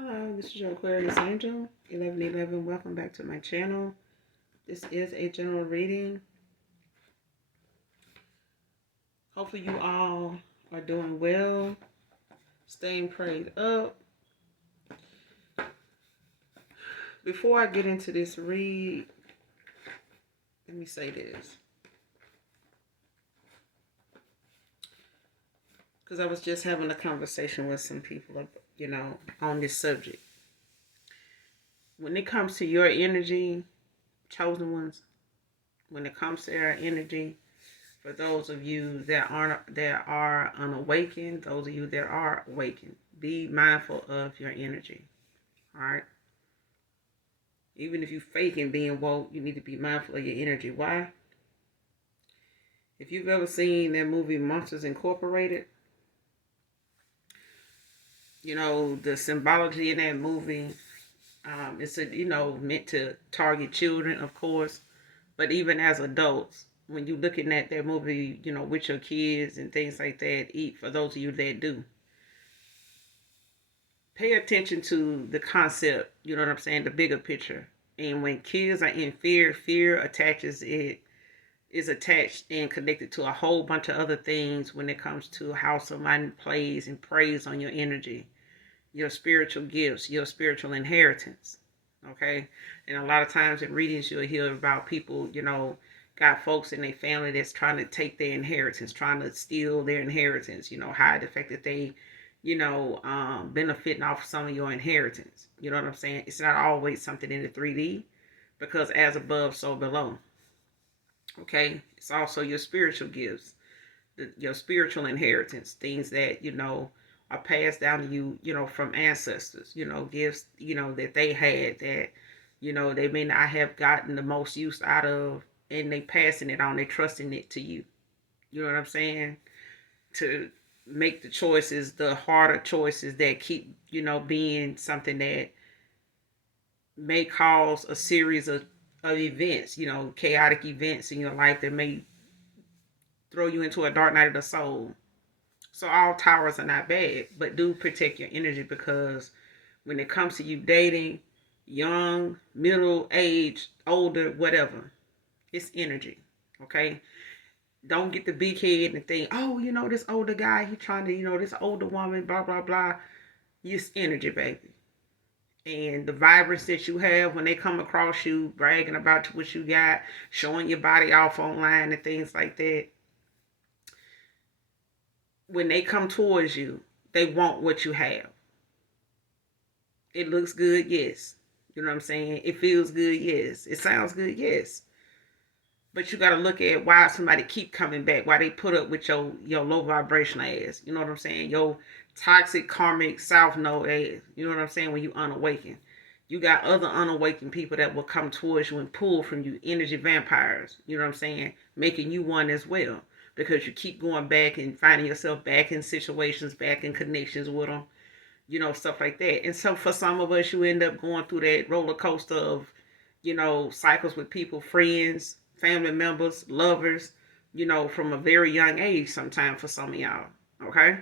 Hello, this is your Aquarius Angel 1111. Welcome back to my channel. This is a general reading. Hopefully you all are doing well, staying prayed up. Before I get into this read, let me say this. Because I was just having a conversation with some people, on this subject. When it comes to your energy, chosen ones, when it comes to our energy, for those of you that are unawakened, those of you that are awakened, be mindful of your energy. All right. Even if you faking being woke, you need to be mindful of your energy. Why? If you've ever seen that movie Monsters Incorporated, the symbology in that movie, it's meant to target children, of course, but even as adults, when you're looking at that movie, with your kids and things like that, for those of you that do, pay attention to the concept, you know what I'm saying, the bigger picture. And when kids are in fear is attached and connected to a whole bunch of other things when it comes to how somebody plays and preys on your energy, your spiritual gifts, your spiritual inheritance. Okay? And a lot of times in readings you'll hear about people, got folks in their family that's trying to take their inheritance, trying to steal their inheritance, hide the fact that they, benefiting off some of your inheritance. You know what I'm saying? It's not always something in the 3D, because as above, so below. Okay? It's also your spiritual gifts, your spiritual inheritance, things that, are passed down to you, from ancestors, gifts, that they had that, they may not have gotten the most use out of, and they passing it on, they trusting it to you. You know what I'm saying? To make the choices, the harder choices that keep, being something that may cause a series of events, chaotic events in your life that may throw you into a dark night of the soul. So all towers are not bad, but do protect your energy, because when it comes to you dating, young, middle age, older, whatever, it's energy. Okay? Don't get the big head and think, oh, this older guy, he trying to, this older woman, blah, blah, blah. It's energy, baby. And the vibrance that you have when they come across you, bragging about what you got, showing your body off online and things like that. When they come towards you, they want what you have. It looks good, yes. You know what I'm saying? It feels good, yes. It sounds good, yes. But you got to look at why somebody keep coming back, why they put up with your low vibration ass. You know what I'm saying? Your toxic, karmic, south node ass. You know what I'm saying? When you unawaken. You got other unawakened people that will come towards you and pull from you, energy vampires. You know what I'm saying? Making you one as well. Because you keep going back and finding yourself back in situations, back in connections with them. Stuff like that. And so for some of us, you end up going through that roller coaster of, cycles with people, friends, family members, lovers, from a very young age sometimes for some of y'all. Okay?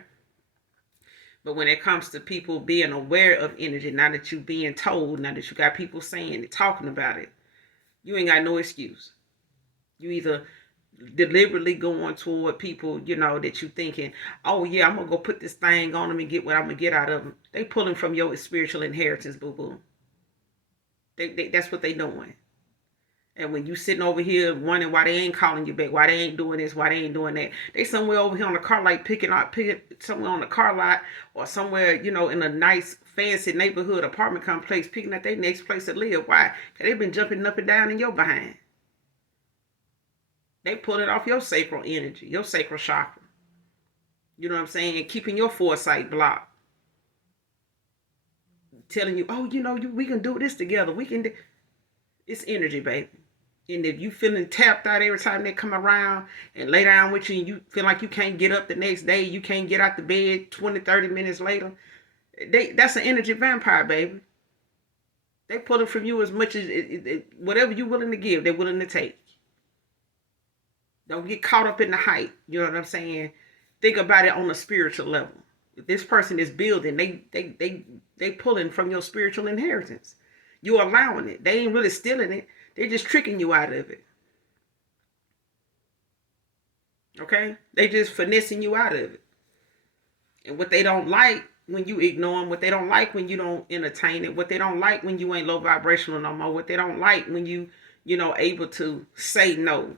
But when it comes to people being aware of energy, now that you being told, now that you got people saying it, talking about it, you ain't got no excuse. You either deliberately going toward people, that you thinking, oh yeah, I'm gonna go put this thing on them and get what I'm gonna get out of them. They pulling from your spiritual inheritance, boo boo. That's what they doing. And when you sitting over here wondering why they ain't calling you back, why they ain't doing this, why they ain't doing that, they somewhere over here on the car lot picking somewhere on the car lot, or somewhere, in a nice fancy neighborhood apartment complex, picking up their next place to live. Why? Because they've been jumping up and down in your behind. They pulling off your sacral energy, your sacral chakra. You know what I'm saying? And keeping your foresight blocked. Telling you, oh, we can do this together. We can do. It's energy, baby. And if you feeling tapped out every time they come around and lay down with you, and you feel like you can't get up the next day, you can't get out the bed 20, 30 minutes later, that's an energy vampire, baby. They pulling from you as much as whatever you're willing to give, they're willing to take. Don't get caught up in the hype. You know what I'm saying? Think about it on a spiritual level. This person is building. They pulling from your spiritual inheritance. You're allowing it. They ain't really stealing it. They're just tricking you out of it. Okay? They just finessing you out of it. And what they don't like when you ignore them, what they don't like when you don't entertain it, what they don't like when you ain't low vibrational no more, what they don't like when you able to say no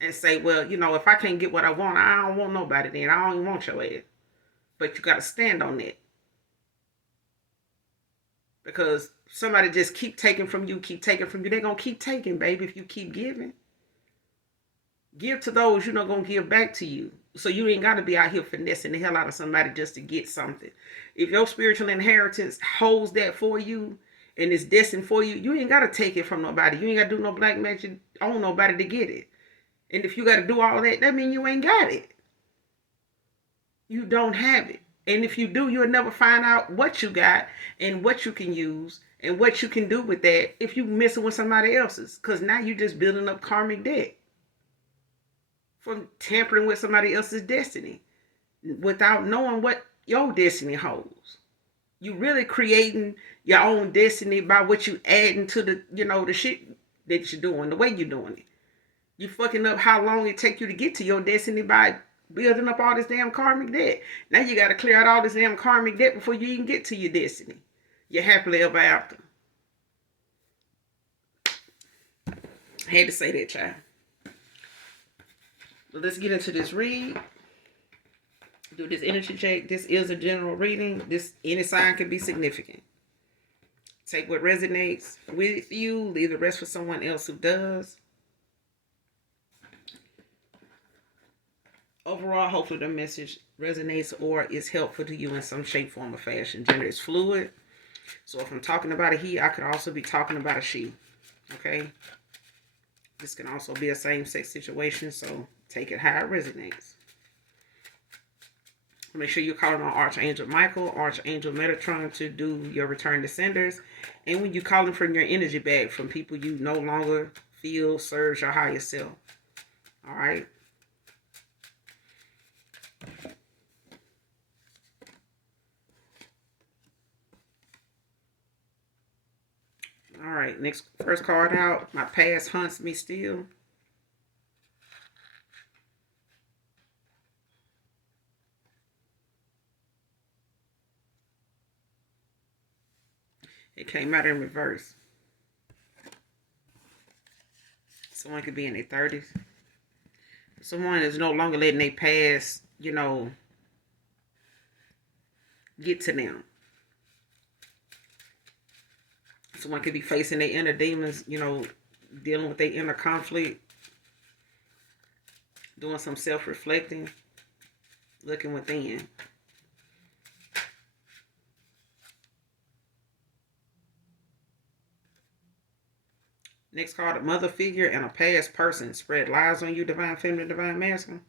and say, well, if I can't get what I want, I don't want nobody then. I don't even want your ass. But you got to stand on that. Because somebody just keep taking from you, keep taking from you. They're going to keep taking, baby, if you keep giving. Give to those you're not going to give back to you. So you ain't got to be out here finessing the hell out of somebody just to get something. If your spiritual inheritance holds that for you and is destined for you, you ain't got to take it from nobody. You ain't got to do no black magic on nobody to get it. And if you got to do all that, that means you ain't got it. You don't have it. And if you do, you'll never find out what you got and what you can use and what you can do with that if you messing with somebody else's. Because now you're just building up karmic debt from tampering with somebody else's destiny without knowing what your destiny holds. You really creating your own destiny by what you adding to the shit that you're doing, the way you're doing it. You fucking up how long it take you to get to your destiny by building up all this damn karmic debt. Now you got to clear out all this damn karmic debt before you even get to your destiny. You're happily ever after. I had to say that, child. But let's get into this read. Do this energy check. This is a general reading. Any sign can be significant. Take what resonates with you. Leave the rest for someone else who does. Overall, hopefully the message resonates or is helpful to you in some shape, form, or fashion. Gender is fluid. So if I'm talking about a he, I could also be talking about a she. Okay? This can also be a same-sex situation, so take it how it resonates. Make sure you're calling on Archangel Michael, Archangel Metatron to do your return to senders. And when you're calling from your energy back from people you no longer feel serves your higher self. All right? All right, first card out. My past haunts me still. It came out in reverse. Someone could be in their 30s. Someone is no longer letting their past, get to them. Someone could be facing their inner demons, dealing with their inner conflict, doing some self-reflecting, looking within. Next card, a mother figure and a past person spread lies on you, divine feminine, divine masculine.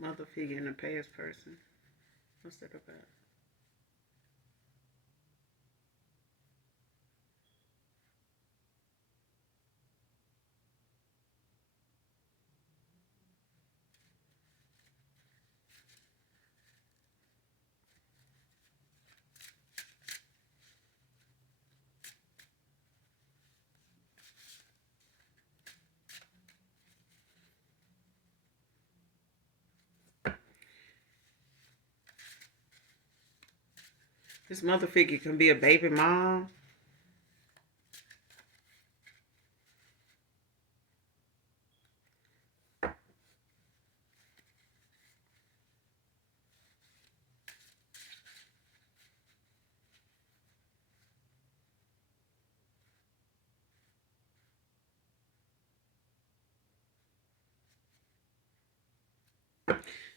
Mother figure and a past person. What's that about? This mother figure can be a baby mom.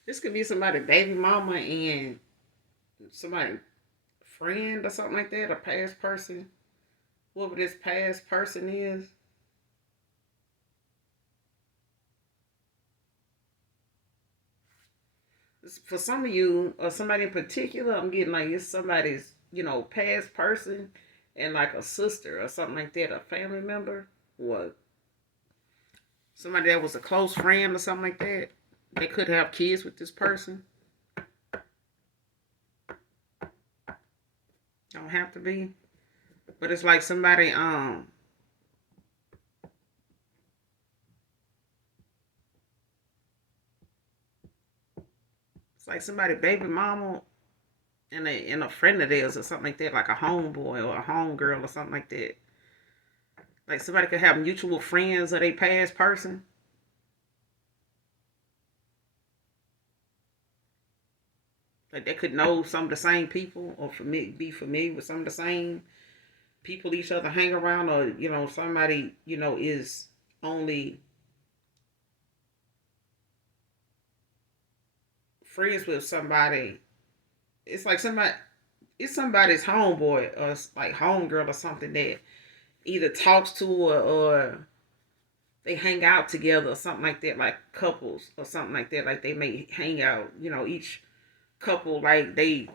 This could be somebody baby mama and somebody friend or something like that, a past person. Whoever this past person is. For some of you or somebody in particular, I'm getting like it's somebody's, past person and like a sister or something like that, a family member, or somebody that was a close friend or something like that. They could have kids with this person. Don't have to be. But it's like somebody, it's like somebody baby mama and a friend of theirs or something like that, like a homeboy or a homegirl or something like that. Like somebody could have mutual friends of a past person. Like they could know some of the same people or be familiar with some of the same people each other hang around, or somebody is only friends with somebody. It's like it's somebody's homeboy or like homegirl or something that either talks to or they hang out together or something like that, like couples or something like that. Like they may hang out, each couple, like they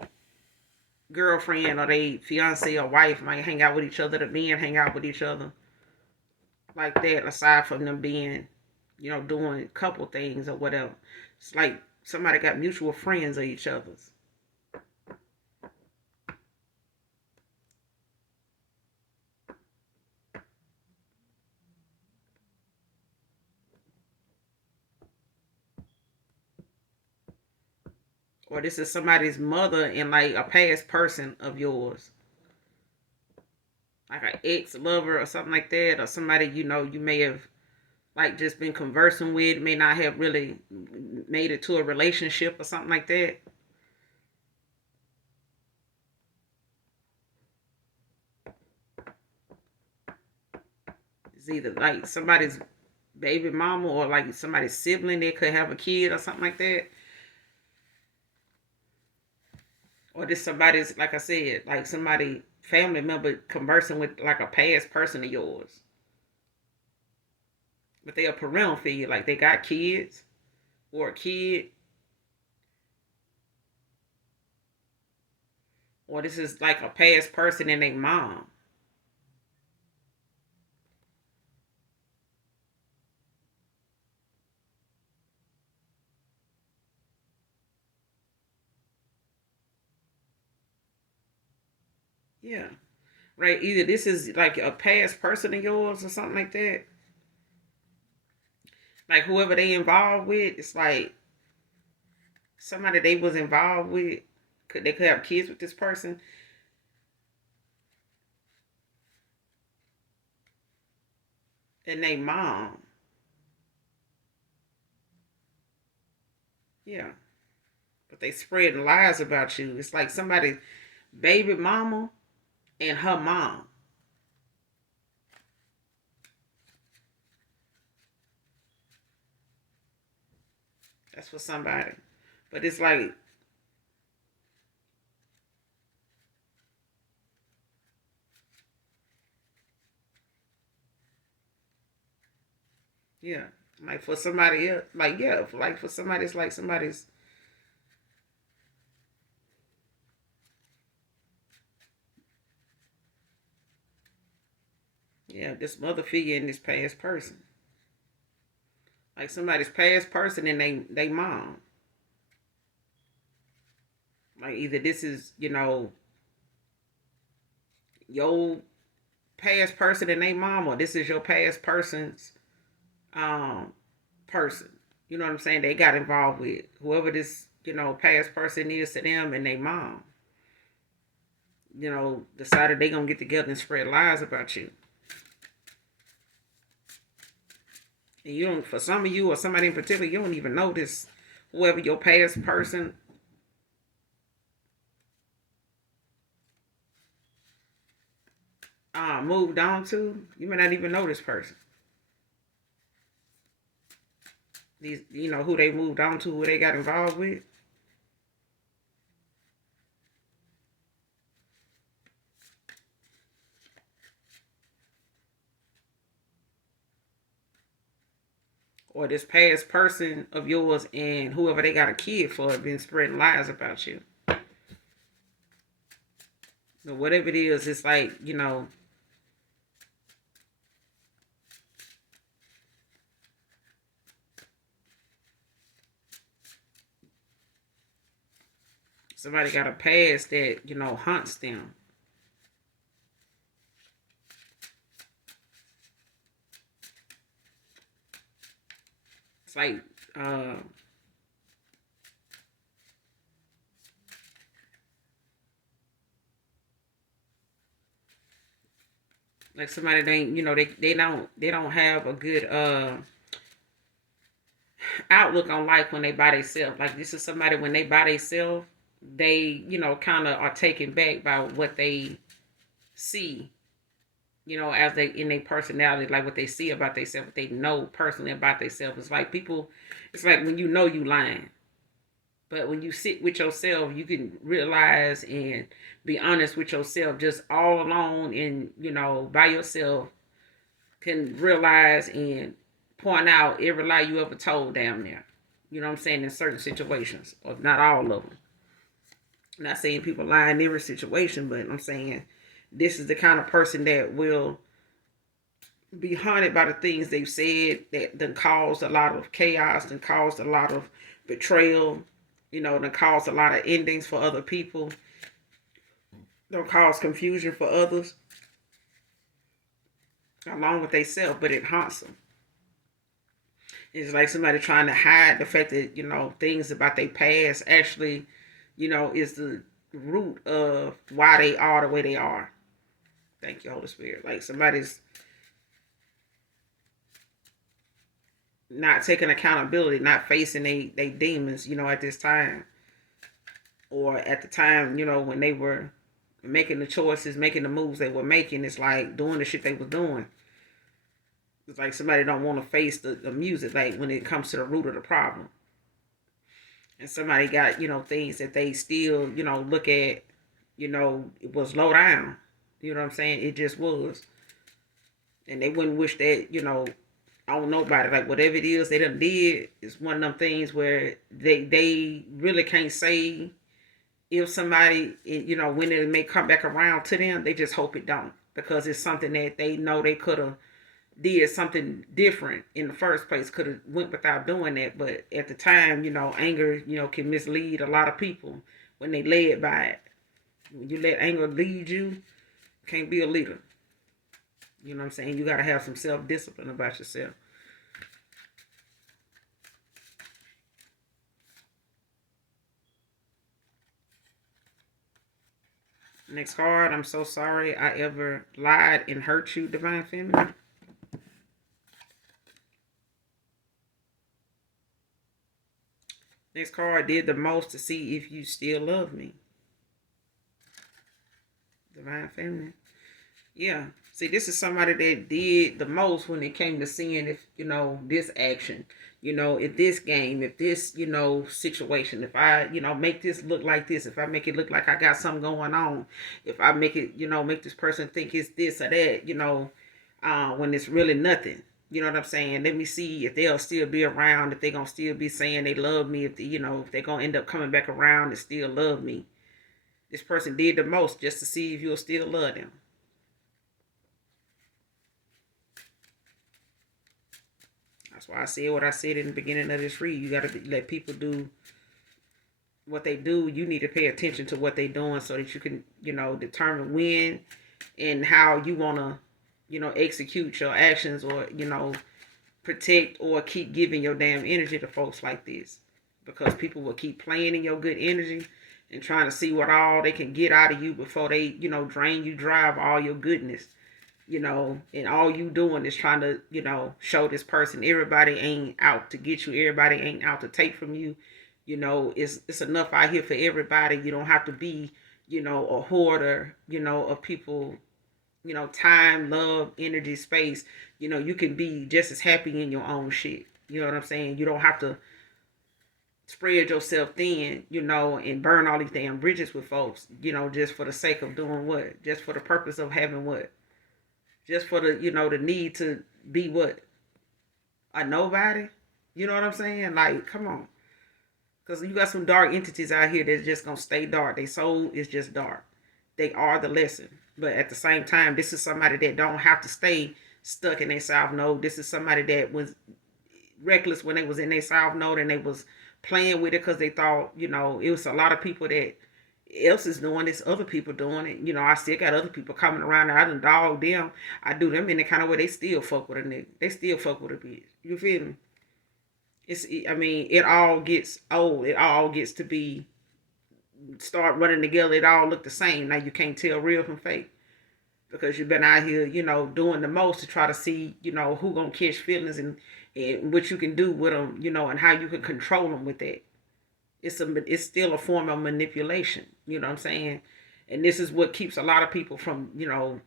girlfriend or they fiance or wife might hang out with each other. The men hang out with each other like that. Aside from them being, doing couple things or whatever, it's like somebody got mutual friends of each other's. Or this is somebody's mother and like a past person of yours, like an ex lover or something like that, or somebody you may have like just been conversing with, may not have really made it to a relationship or something like that. It's either like somebody's baby mama or like somebody's sibling that could have a kid or something like that. Or this somebody's, like I said, like somebody family member conversing with like a past person of yours. But they are parental figure, like they got kids or a kid. Or this is like a past person and their mom. Yeah. Right. Either this is like a past person of yours or something like that. Like whoever they involved with, it's like somebody they was involved with. They could have kids with this person and their mom. Yeah. But they spreading lies about you. It's like somebody baby mama and her mom. That's for somebody. But it's like, yeah. Like for somebody else, like yeah, like for somebody, it's like somebody's, yeah, this mother figure in this past person, like somebody's past person and they mom. Like either this is your past person and they mom, or this is your past person's um person. You know what I'm saying? They got involved with whoever this past person is to them and they mom. Decided they gonna get together and spread lies about you. And you don't, for some of you or somebody in particular, you don't even know this. Whoever your past person moved on to, you may not even know this person. These, who they moved on to, who they got involved with. Or this past person of yours and whoever they got a kid for have been spreading lies about you. But whatever it is, it's like, somebody got a past that, haunts them. It's uh, like somebody they, they don't have a good outlook on life when they by themselves. Like this is somebody when they by themselves, they, kind of are taken back by what they see, as they in their personality, like what they see about themselves, what they know personally about themselves. It's like people, it's like when you lying. But when you sit with yourself, you can realize and be honest with yourself just all alone and, by yourself, can realize and point out every lie you ever told down there. You know what I'm saying? In certain situations, or not all of them. I'm not saying people lie in every situation, but I'm saying this is the kind of person that will be haunted by the things they've said that then caused a lot of chaos and caused a lot of betrayal, then caused a lot of endings for other people, don't cause confusion for others, along with themselves, but it haunts them. It's like somebody trying to hide the fact that, things about their past actually, is the root of why they are the way they are. Thank you, Holy Spirit. Like somebody's not taking accountability, not facing they demons, at this time. Or at the time, when they were making the choices, making the moves they were making, it's like doing the shit they was doing. It's like somebody don't want to face the music, like when it comes to the root of the problem. And somebody got, things that they still, look at, it was low down. You know what I'm saying? It just was. And they wouldn't wish that, I don't know about it. Like whatever it is they done did, it's one of them things where they really can't say if somebody, when it may come back around to them, they just hope it don't. Because it's something that they know they could have did something different in the first place, could have went without doing that. But at the time, anger, can mislead a lot of people when they led by it. When you let anger lead you can't be a leader. You know what I'm saying? You got to have some self-discipline about yourself. Next card. I'm so sorry I ever lied and hurt you, Divine Feminine. Next card. Did the most to see if you still love me. Divine Feminine. Yeah. See, this is somebody that did the most when it came to seeing if, this action, if this game, if this, situation, if I, make this look like this, if I make it look like I got something going on, if I make it, make this person think it's this or that, when it's really nothing. You know what I'm saying? Let me see if they'll still be around, if they're going to still be saying they love me, if, if they're going to end up coming back around and still love me. This person did the most just to see if you'll still love them. That's why I said what I said in the beginning of this read. You got to let people do what they do. You need to pay attention to what they're doing so that you can, determine when and how you want to, execute your actions or, protect or keep giving your damn energy to folks like this. Because people will keep playing in your good energy and trying to see what all they can get out of you before they, drain you dry of all your goodness. And all you doing is trying to, show this person everybody ain't out to get you, everybody ain't out to take from you. It's enough out here for everybody. You don't have to be, a hoarder, of people, time, love, energy, space. You can be just as happy in your own shit. You know what I'm saying? You don't have to spread yourself thin, and burn all these damn bridges with folks, just for the sake of doing what? Just for the purpose of having what? Just for the need to be what? A nobody? You know what I'm saying? Like, come on. Because you got some dark entities out here that's just going to stay dark. Their soul is just dark. They are the lesson. But at the same time, this is somebody that don't have to stay stuck in their south node. This is somebody that was reckless when they was in their south node and they was playing with it because they thought, it was a lot of people that else is doing this, other people doing it. I still got other people coming around and I done dog them. I do them in the kind of way they still fuck with a nigga. They still fuck with a bitch. You feel me? It all gets old. It all gets to be start running together. It all look the same. Now you can't tell real from fake because you've been out here, doing the most to try to see, who gonna catch feelings and what you can do with them, and how you can control them with that. It's still a form of manipulation. You know what I'm saying? And this is what keeps a lot of people from,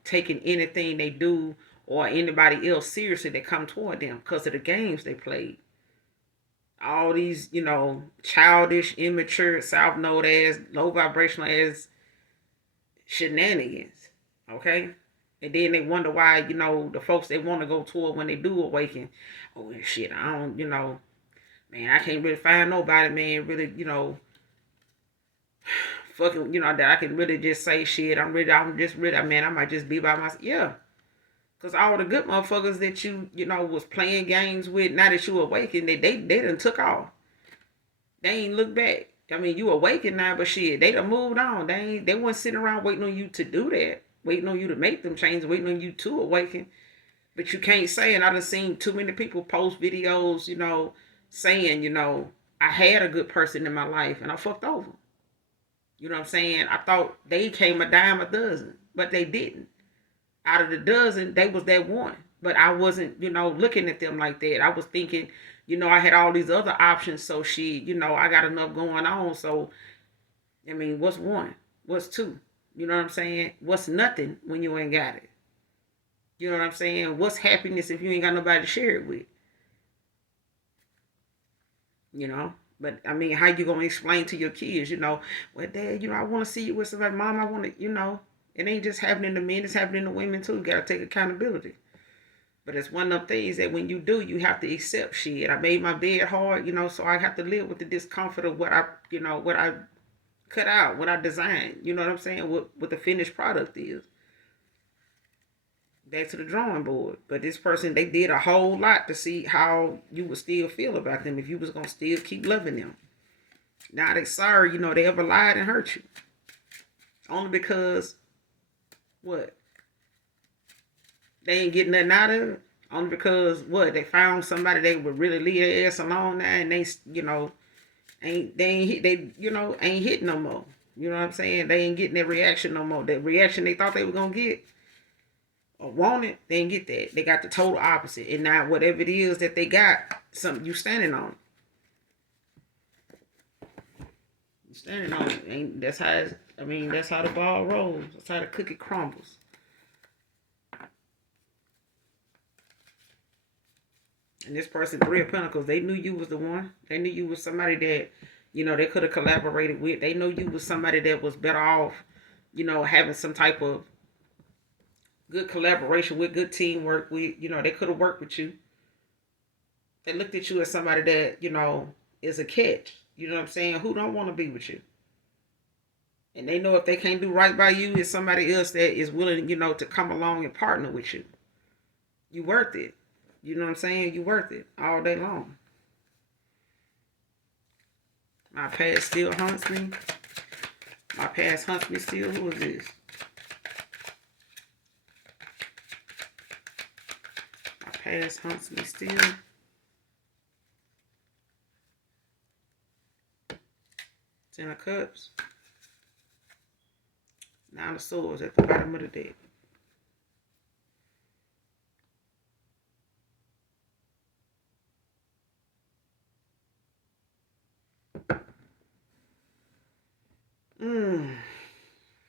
taking anything they do or anybody else seriously that come toward them because of the games they played. All these, childish, immature, south node ass, low vibrational ass shenanigans. Okay? And then they wonder why, the folks they want to go toward when they do awaken. Oh shit, I don't, man, I can't really find nobody, man, really, fucking, that I can really just say shit. I'm just really, man, I might just be by myself. Yeah. Because all the good motherfuckers that was playing games with, now that you awakened, they done took off. They ain't look back. You awakened now, but shit, they done moved on. They weren't sitting around waiting on you to do that. Waiting on you to make them change, waiting on you to awaken. But you can't say, and I done seen too many people post videos, saying, I had a good person in my life and I fucked over. You know what I'm saying? I thought they came a dime a dozen, but they didn't. Out of the dozen, they was that one. But I wasn't, looking at them like that. I was thinking, I had all these other options. So I got enough going on. So, what's one? What's two? You know what I'm saying? What's nothing when you ain't got it? You know what I'm saying? What's happiness if you ain't got nobody to share it with? But how you gonna explain to your kids, well, Dad, I want to see you with somebody. Mom, I want to, it ain't just happening to men, it's happening to women too. You gotta take accountability. But it's one of them things that when you do, you have to accept shit. I made my bed hard, so I have to live with the discomfort of what I cut out, what I designed. You know what I'm saying? What the finished product is. Back to the drawing board. But this person, they did a whole lot to see how you would still feel about them if you was gonna still keep loving them. Now they sorry, they ever lied and hurt you. Only because what? They ain't getting nothing out of it. Only because what? They found somebody they would really leave their ass alone now and they ain't hitting no more. You know what I'm saying? They ain't getting that reaction no more. That reaction they thought they were gonna get or wanted, they didn't get that. They got the total opposite. And now whatever it is that they got, something you standing on. You standing on it. And that's how that's how the ball rolls. That's how the cookie crumbles. And this person, Three of Pentacles, they knew you was the one. They knew you was somebody that, they could have collaborated with. They know you was somebody that was better off, having some type of good collaboration with, good teamwork with. They could have worked with you. They looked at you as somebody that, is a catch. You know what I'm saying? Who don't want to be with you? And they know if they can't do right by you, it's somebody else that is willing, to come along and partner with you. You worth it. You know what I'm saying? You worth it all day long. My past still haunts me. My past haunts me still. Who is this? My past haunts me still. Ten of Cups. Nine of Swords at the bottom of the deck.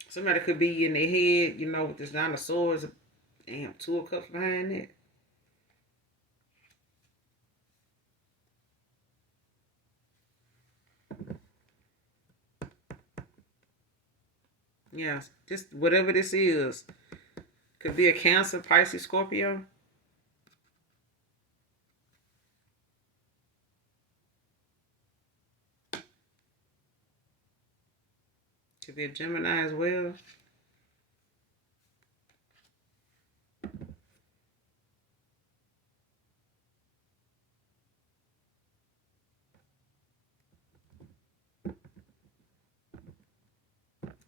Somebody could be in their head, with this Nine of Swords. Damn, Two of Cups behind it. Yeah, just whatever this is. Could be a Cancer, Pisces, Scorpio. Could be a Gemini as well.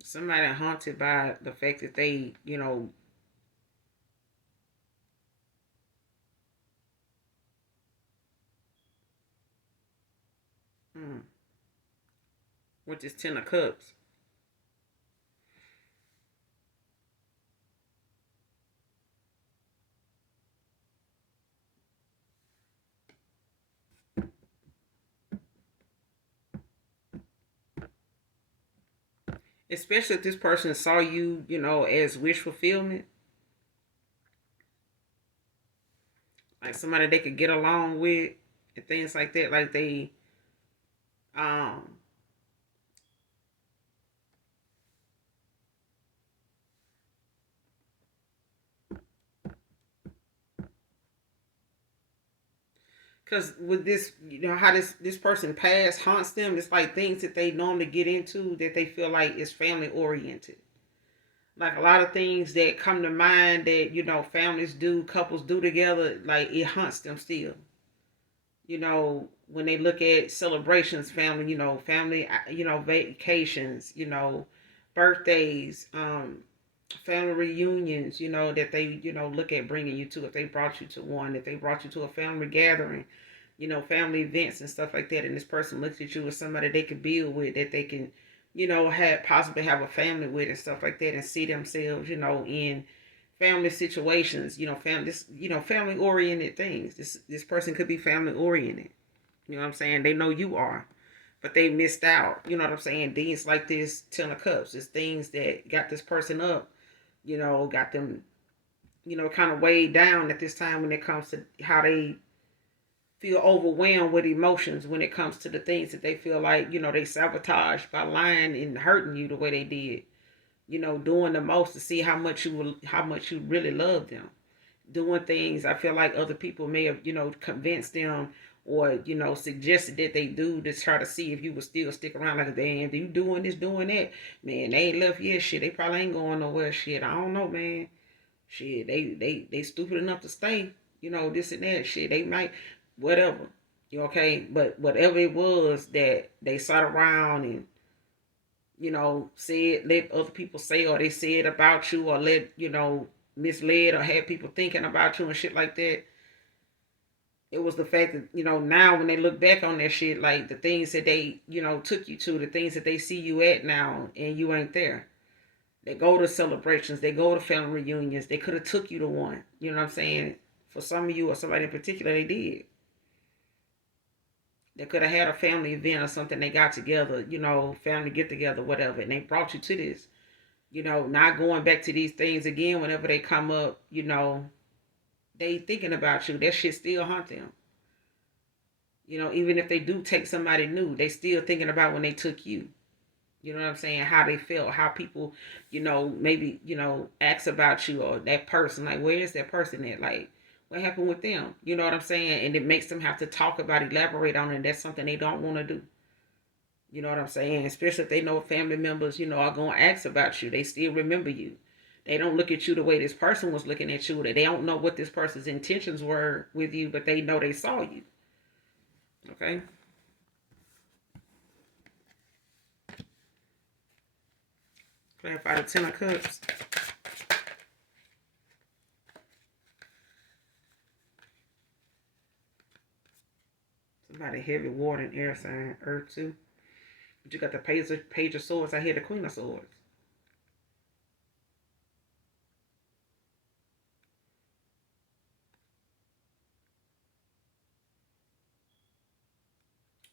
Somebody haunted by the fact that they, mm, with this Ten of Cups. Especially if this person saw you, as wish fulfillment, like somebody they could get along with, and things like that. Like they, um, because with this, how this person past haunts them. It's like things that they normally get into that they feel like is family oriented. Like a lot of things that come to mind that families do, couples do together. Like it haunts them still. When they look at celebrations, family, family, vacations, birthdays, family reunions, that they, look at bringing you to, if they brought you to one, if they brought you to a family gathering, family events and stuff like that. And this person looks at you as somebody they could build with, that they can, have possibly have a family with and stuff like that, and see themselves, in family situations, family oriented things. This person could be family oriented. You know what I'm saying? They know you are, but they missed out. You know what I'm saying? Things like this Ten of Cups, it's things that got this person up. Got them, kind of weighed down at this time when it comes to how they feel overwhelmed with emotions when it comes to the things that they feel like they sabotaged by lying and hurting you the way they did. Doing the most to see how much you really love them, doing things I feel like other people may have, convinced them or, suggested that they do to try to see if you would still stick around. Like, damn, you doing this, doing that. Man, they ain't left yet. Shit, they probably ain't going nowhere. Shit, I don't know, man. Shit, they stupid enough to stay. This and that. Shit, they might, whatever. You okay? But whatever it was that they sat around and said, let other people say, or they said about you, or let, misled or had people thinking about you and shit like that. It was the fact that, now when they look back on that shit, like the things that they, took you to, the things that they see you at now and you ain't there. They go to celebrations, they go to family reunions. They could have took you to one. You know what I'm saying? For some of you or somebody in particular, they did. They could have had a family event or something. They got together, family get together, whatever, and they brought you to this. Not going back to these things again whenever they come up. They thinking about you. That shit still haunt them. Even if they do take somebody new, they still thinking about when they took you. You know what I'm saying? How they felt, how people, maybe, ask about you or that person. Like, where is that person at? Like, what happened with them? You know what I'm saying? And it makes them have to talk about, elaborate on it. That's something they don't want to do. You know what I'm saying? Especially if they know family members, are going to ask about you. They still remember you. They don't look at you the way this person was looking at you. They don't know what this person's intentions were with you, but they know they saw you. Okay? Clarify the Ten of Cups. Somebody heavy water and air sign, earth too. But you got the page of swords. I hear the Queen of Swords.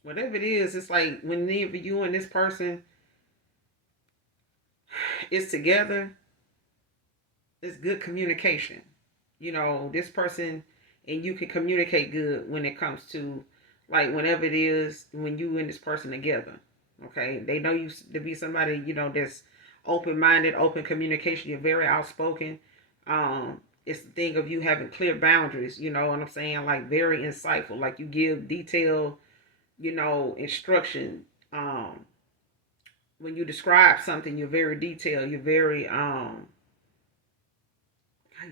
Whatever it is, it's like whenever you and this person is together, it's good communication. This person and you can communicate good when it comes to, like, whenever it is when you and this person together. Okay, they know you to be somebody that's open-minded, open communication. You're very outspoken. It's the thing of you having clear boundaries. You know what I'm saying? Like very insightful. Like you give detailed, instruction. When you describe something, you're very detailed. You're very how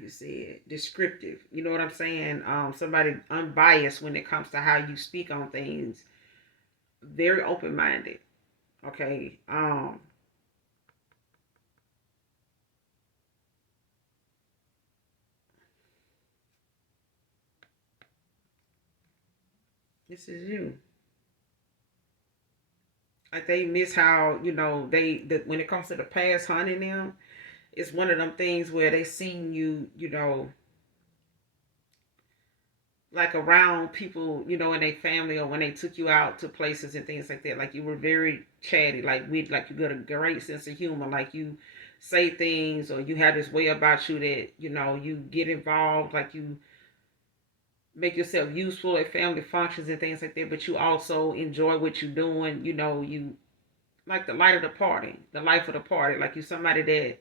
you say it, descriptive. You know what I'm saying? Somebody unbiased when it comes to how you speak on things. Very open-minded. Okay. This is you. Like they miss how when it comes to the past hunting them, it's one of them things where they seen you, like around people, in their family, or when they took you out to places and things like that. Like you were very chatty, like you got a great sense of humor, like you say things, or you have this way about you that you get involved, like you make yourself useful at family functions and things like that. But you also enjoy what you're doing. You like the light of the party, the life of the party. Like you somebody that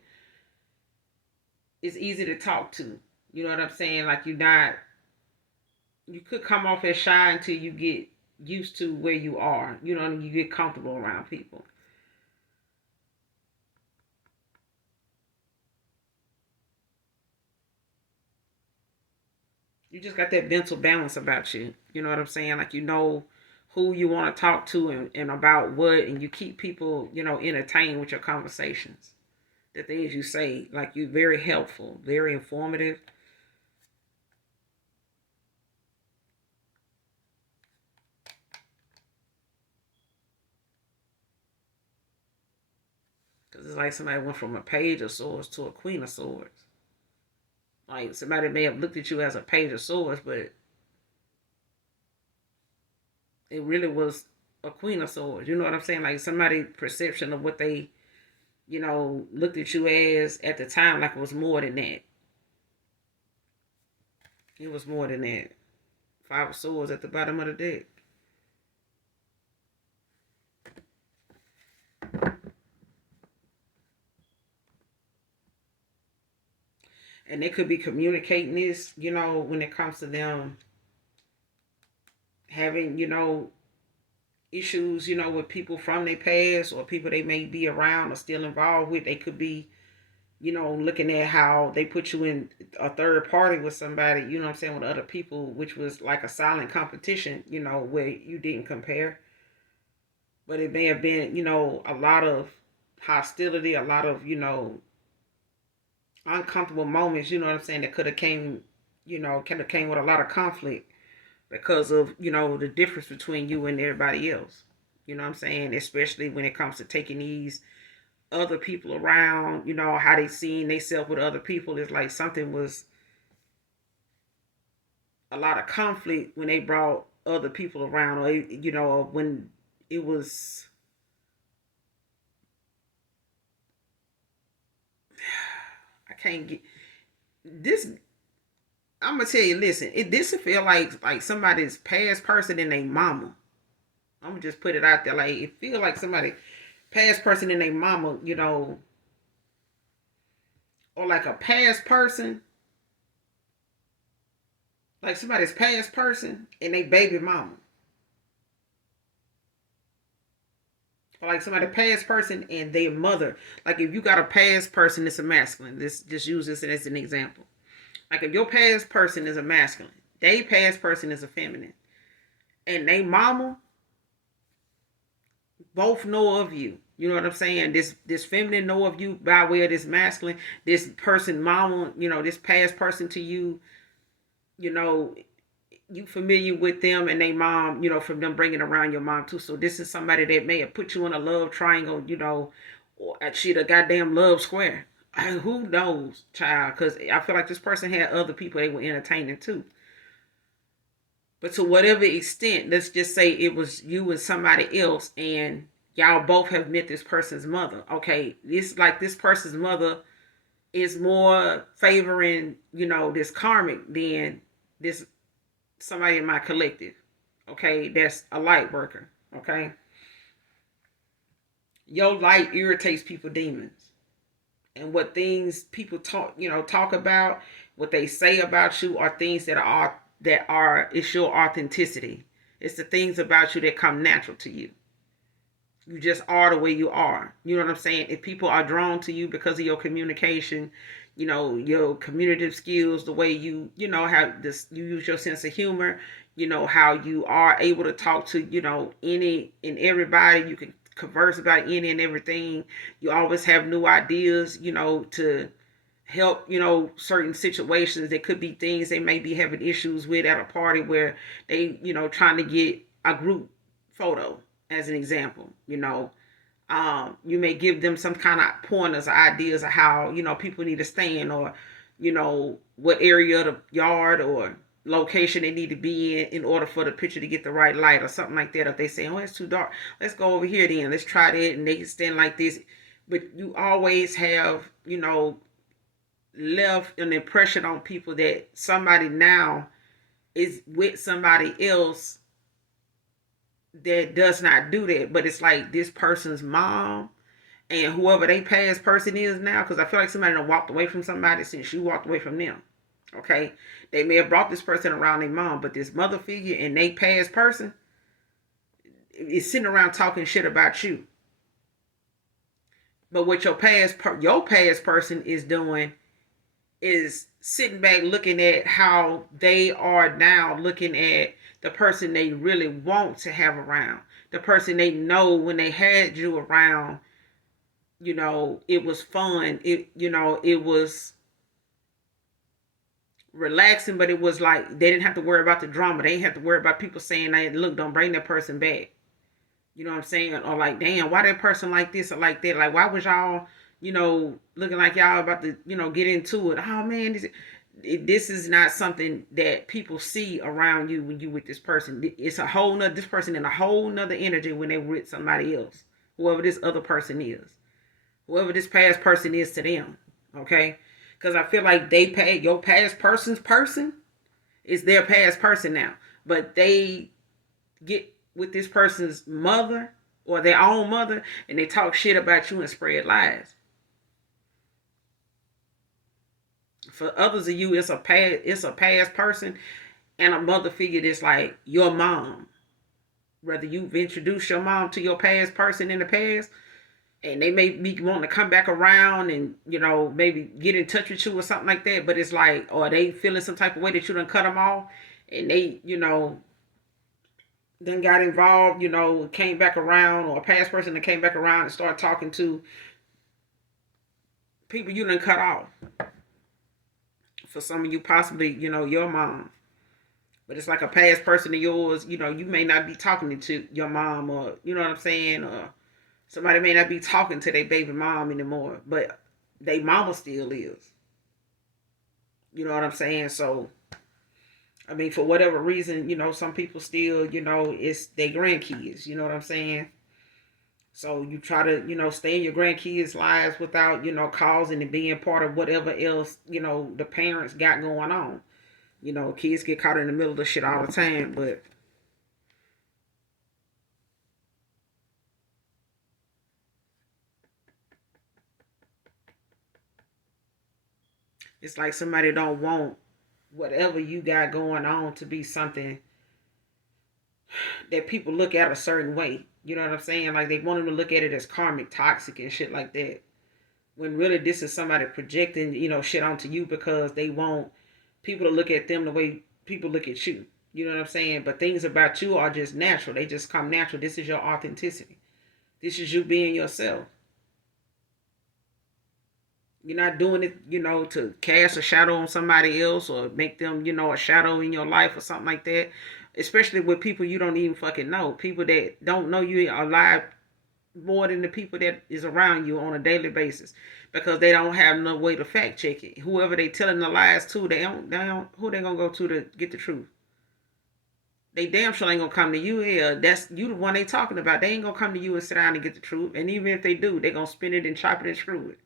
is easy to talk to. You know what I'm saying? Like you could come off as shy until you get used to where you are. You get comfortable around people. You just got that mental balance about you. You know what I'm saying? Like you know who you want to talk to, and about what, and you keep people, entertained with your conversations. The things you say, like you very helpful, very informative. Because it's like somebody went from a page of swords to a queen of swords. Like somebody may have looked at you as a page of swords, but it really was a queen of swords. You know what I'm saying? Like somebody perception of what they, looked at you as at the time, like it was more than that. It was more than that. Five of swords at the bottom of the deck. And they could be communicating this, when it comes to them having, issues, with people from their past, or people they may be around or still involved with. They could be, looking at how they put you in a third party with somebody, what I'm saying, with other people, which was like a silent competition, where you didn't compare. But it may have been, a lot of hostility, a lot of, uncomfortable moments, you know what I'm saying, that could have came with a lot of conflict because of, the difference between you and everybody else. You know what I'm saying? Especially when it comes to taking these other people around, how they seen themselves with other people. It's like something was a lot of conflict when they brought other people around, or when it was, I can't get this. I'm gonna tell you, listen, this feel like somebody's past person and their mama. I'm gonna just put it out there, like it feel like somebody past person and their mama, or like a past person, like somebody's past person and they baby mama, or like somebody past person and their mother. Like if you got a past person that's a masculine, this just use this as an example. Like if your past person is a masculine, they past person is a feminine, and they mama both know of you. You know what I'm saying? This feminine know of you by way of this masculine. This person mama, this past person to you, you know, you familiar with them and they mom, from them bringing around your mom too. So this is somebody that may have put you in a love triangle, or shit, a goddamn love square. Who knows, child? Because I feel like this person had other people they were entertaining too. But to whatever extent, let's just say it was you and somebody else, and y'all both have met this person's mother. Okay, this person's mother is more favoring, this karmic than this somebody in my collective. Okay, that's a light worker. Okay, your light irritates people demons. And what things people talk about, what they say about you are things that are it's your authenticity. It's the things about you that come natural to you. You just are the way you are. You know what I'm saying? If people are drawn to you because of your communication, your communicative skills, the way have this, you use your sense of humor, how you are able to talk to, any and everybody. You can converse about any and everything. You always have new ideas, to help, certain situations. There could be things they may be having issues with at a party where they, trying to get a group photo, as an example. You may give them some kind of pointers or ideas of how, people need to stand, or, what area of the yard or location they need to be in order for the picture to get the right light or something like that. If they say, oh, it's too dark, let's go over here then. Let's try that. And they can stand like this. But you always have, left an impression on people that somebody now is with somebody else that does not do that. But it's like this person's mom and whoever they past person is now, because I feel like somebody done walked away from somebody since you walked away from them. Okay, they may have brought this person around their mom, but this mother figure and they past person is sitting around talking shit about you. But what your past person is doing is sitting back looking at how they are now, looking at the person they really want to have around, the person they know when they had you around. It was fun. It was relaxing, but it was like they didn't have to worry about the drama. They didn't have to worry about people saying, hey, look, don't bring that person back. You know what I'm saying? Or like, damn, why that person like this or like that? Like, why was y'all, looking like y'all about to, get into it? Oh man, this is not something that people see around you when you with this person. It's a whole nother, this person in a whole nother energy when they with somebody else, whoever this other person is, whoever this past person is to them. Okay, because I feel like your past person's person is their past person now, but they get with this person's mother or their own mother and they talk shit about you and spread lies. For others of you, it's a past person and a mother figure that's like your mom. Whether you've introduced your mom to your past person in the past, and they may be wanting to come back around and maybe get in touch with you or something like that, but it's like, or they feeling some type of way that you done cut them off, and they then got involved, came back around, or a past person that came back around and started talking to people you done cut off. For some of you, possibly, your mom. But it's like a past person of yours, you may not be talking to your mom, or, you know what I'm saying? Or somebody may not be talking to their baby mom anymore, but they mama still is. You know what I'm saying? So, I mean, for whatever reason, some people still, it's their grandkids. You know what I'm saying? So you try to, stay in your grandkids' lives without, causing and being part of whatever else, the parents got going on. Kids get caught in the middle of the shit all the time, but it's like somebody don't want whatever you got going on to be something that people look at a certain way. You know what I'm saying? Like they want them to look at it as karmic, toxic, and shit like that. When really this is somebody projecting, shit onto you because they want people to look at them the way people look at you. You know what I'm saying? But things about you are just natural. They just come natural. This is your authenticity. This is you being yourself. You're not doing it, to cast a shadow on somebody else or make them, a shadow in your life or something like that. Especially with people you don't even fucking know. People that don't know you alive more than the people that is around you on a daily basis, because they don't have no way to fact check it. Whoever they telling the lies to, they don't who they gonna go to get the truth. They damn sure ain't gonna come to you. Yeah, that's you the one they talking about. They ain't gonna come to you and sit down and get the truth. And even if they do, they gonna spin it and chop it and screw it.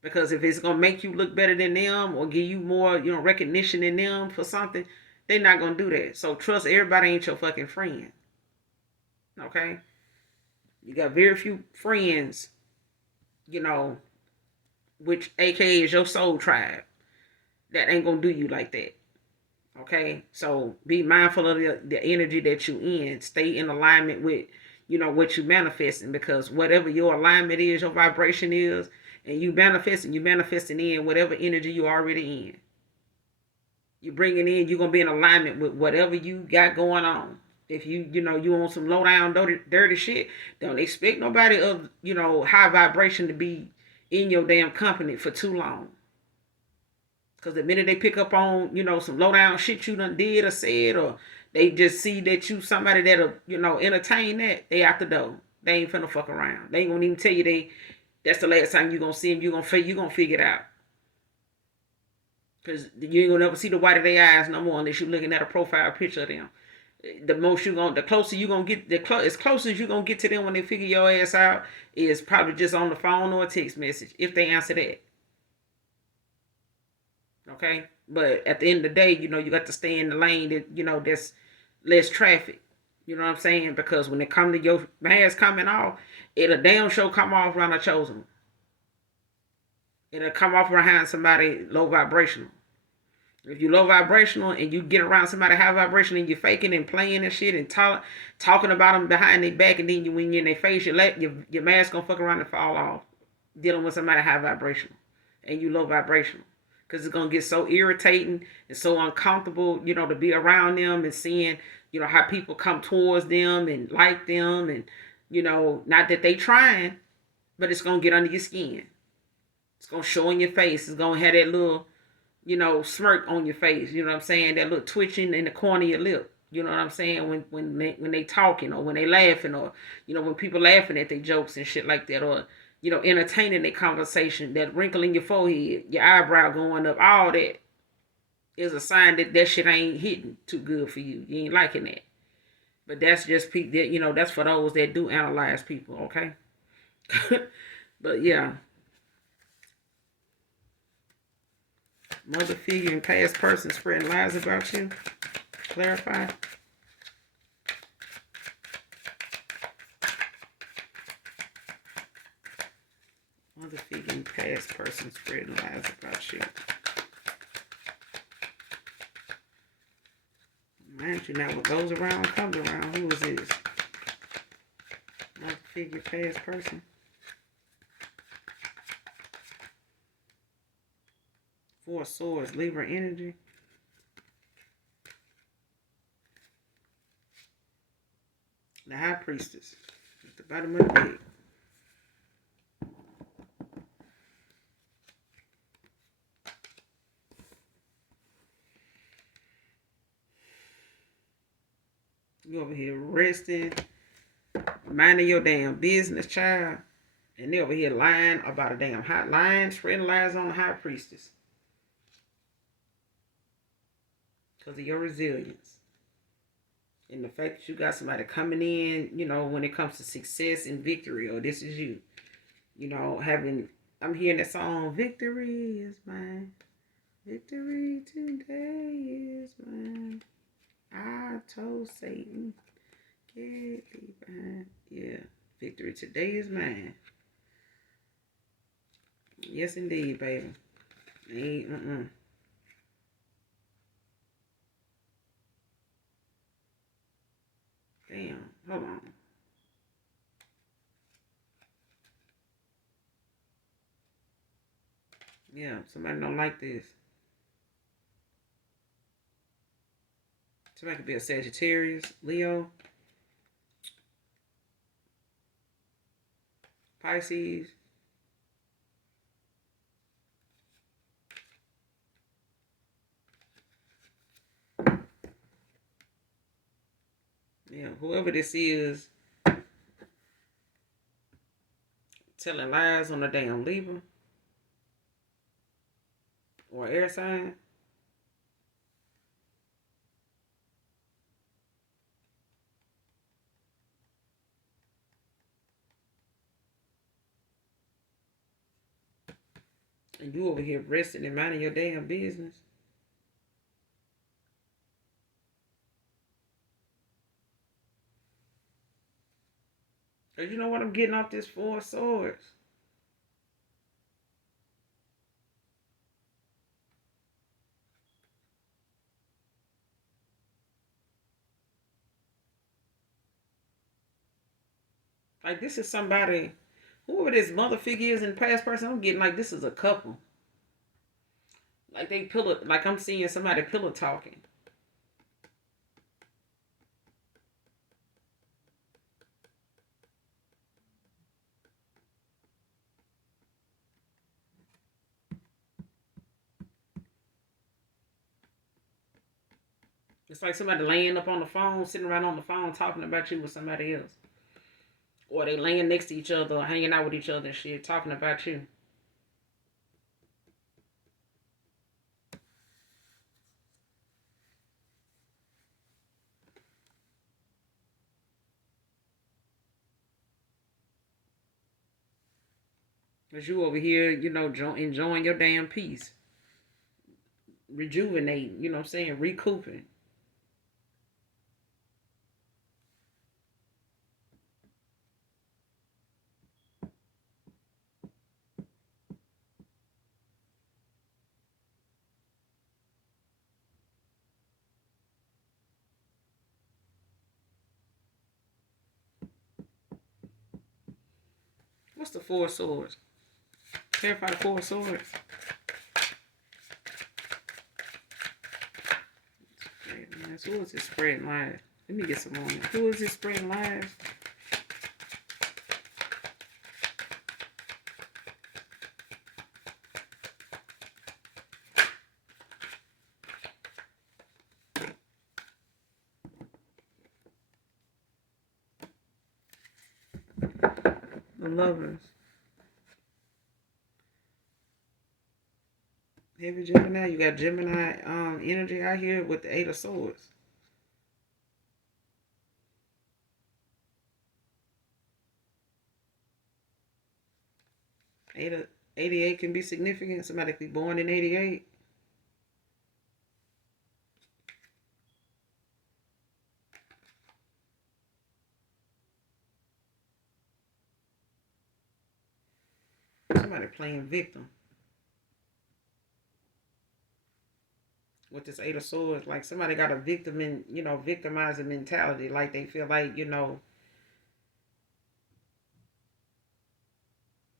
Because if it's gonna make you look better than them or give you more, recognition than them for something, they're not gonna do that. So trust, everybody ain't your fucking friend. Okay? You got very few friends, you know, which aka is your soul tribe, that ain't gonna do you like that. Okay, so be mindful of the energy that you in. Stay in alignment with, what you manifesting, because whatever your alignment is, your vibration is, and you manifesting in whatever energy you already in. You bring it in, you're gonna be in alignment with whatever you got going on. If you on some low down dirty shit, don't expect nobody of high vibration to be in your damn company for too long. Because the minute they pick up on, some low down shit you done did or said, or they just see that you somebody that'll, entertain that, they out the door. They ain't finna fuck around. They ain't gonna even tell you that's the last time you gonna see them. You gonna figure it out. Because you ain't gonna never see the white of their eyes no more unless you looking at a profile picture of them. The closer you gonna get, as close as you gonna get to them when they figure your ass out is probably just on the phone or a text message, if they answer that. Okay, but at the end of the day, you got to stay in the lane that that's less traffic. You know what I'm saying? Because when it come to your mask coming off, it'll damn sure come off around a chosen. It'll come off behind somebody low vibrational. If you low vibrational and you get around somebody high vibration and you're faking and playing and shit and talking about them behind their back, and then when you're in their face, your mask gonna fuck around and fall off. Dealing with somebody high vibrational and you low vibrational, because it's gonna get so irritating and so uncomfortable, to be around them and seeing, how people come towards them and like them, and not that they trying, but it's gonna get under your skin. It's gonna show in your face. It's gonna have that little, smirk on your face. You know what I'm saying? That little twitching in the corner of your lip. You know what I'm saying? When they talking, or when they laughing, or when people laughing at their jokes and shit like that, or entertaining their conversation. That wrinkle in your forehead, your eyebrow going up, all that is a sign that shit ain't hitting too good for you. You ain't liking that. But that's just people that that's for those that do analyze people. Okay. But yeah. Mother figure and past person spreading lies about you. Clarify. Mother figure and past person spreading lies about you. Mind you, now what goes around comes around. Who is this? Mother figure, past person. Four swords, Libra energy. The high priestess at the bottom of the bed. You over here resting, minding your damn business, child. And they over here lying about a damn hot line, spreading lies on the high priestess. Because of your resilience. And the fact that you got somebody coming in, when it comes to success and victory, or this is you. I'm hearing that song, victory is mine. Victory today is mine. I told Satan, get thee behind. Yeah, victory today is mine. Yes, indeed, baby. Damn, hold on. Yeah, somebody don't like this. Somebody could be a Sagittarius, Leo, Pisces. Yeah, whoever this is telling lies on the damn Libra or air sign. And you over here resting and minding your damn business. Cause you know what I'm getting off this Four of Swords? Like this is somebody, whoever this mother figure is in the past person, I'm getting like this is a couple. Like they pillow, like I'm seeing somebody pillow talking. It's like somebody laying up on the phone, sitting around on the phone talking about you with somebody else. Or they laying next to each other, or hanging out with each other and shit, talking about you. Cause you over here, enjoying your damn peace. Rejuvenating, you know what I'm saying? Recouping. What's the Four of Swords? Clarify the Four of Swords. Who is this spreading lies? Let me get some more. Who is this spreading lies? The Lovers. Heavy Gemini. You got Gemini energy out here with the Eight of Swords. 88 can be significant. Somebody could be born in 88. Somebody playing victim. With this Eight of Swords, like somebody got a victimizing mentality. Like they feel like,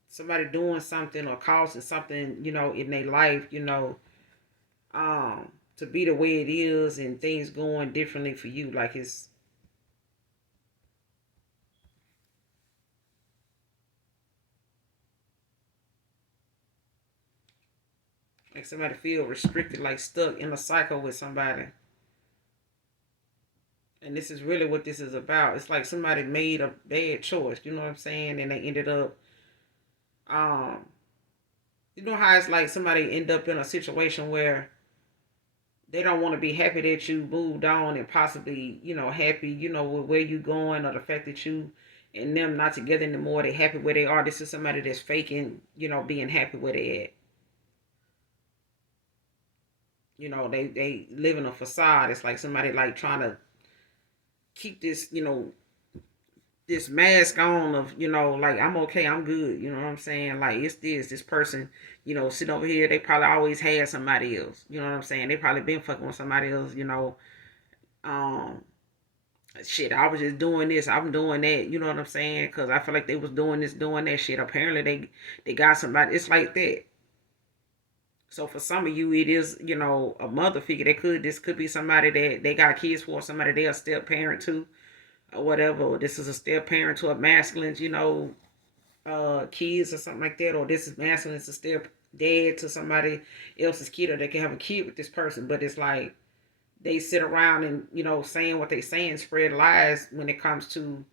somebody doing something or causing something, in their life, to be the way it is and things going differently for you. Like it's like somebody feel restricted, like stuck in a cycle with somebody. And this is really what this is about. It's like somebody made a bad choice, you know what I'm saying? And they ended up, um, you know how it's like somebody end up in a situation where they don't want to be happy that you moved on and possibly, happy, with where you going or the fact that you and them not together anymore. They happy where they are. This is somebody that's faking, being happy where they at. They live in a facade. It's like somebody like trying to keep this, this mask on of, like I'm okay, I'm good. You know what I'm saying? Like it's this person, sitting over here, they probably always had somebody else. You know what I'm saying? They probably been fucking with somebody else, um shit, I was just doing this, I'm doing that, you know what I'm saying? Because I feel like they was doing this, doing that shit. Apparently they got somebody. It's like that. So for some of you, it is, a mother figure. This could be somebody that they got kids for, somebody they a step parent to, or whatever. This is a step parent to a masculine, kids or something like that. Or this is masculine, it's a step dad to somebody else's kid, or they can have a kid with this person. But it's like they sit around and, saying what they saying, spread lies when it comes to,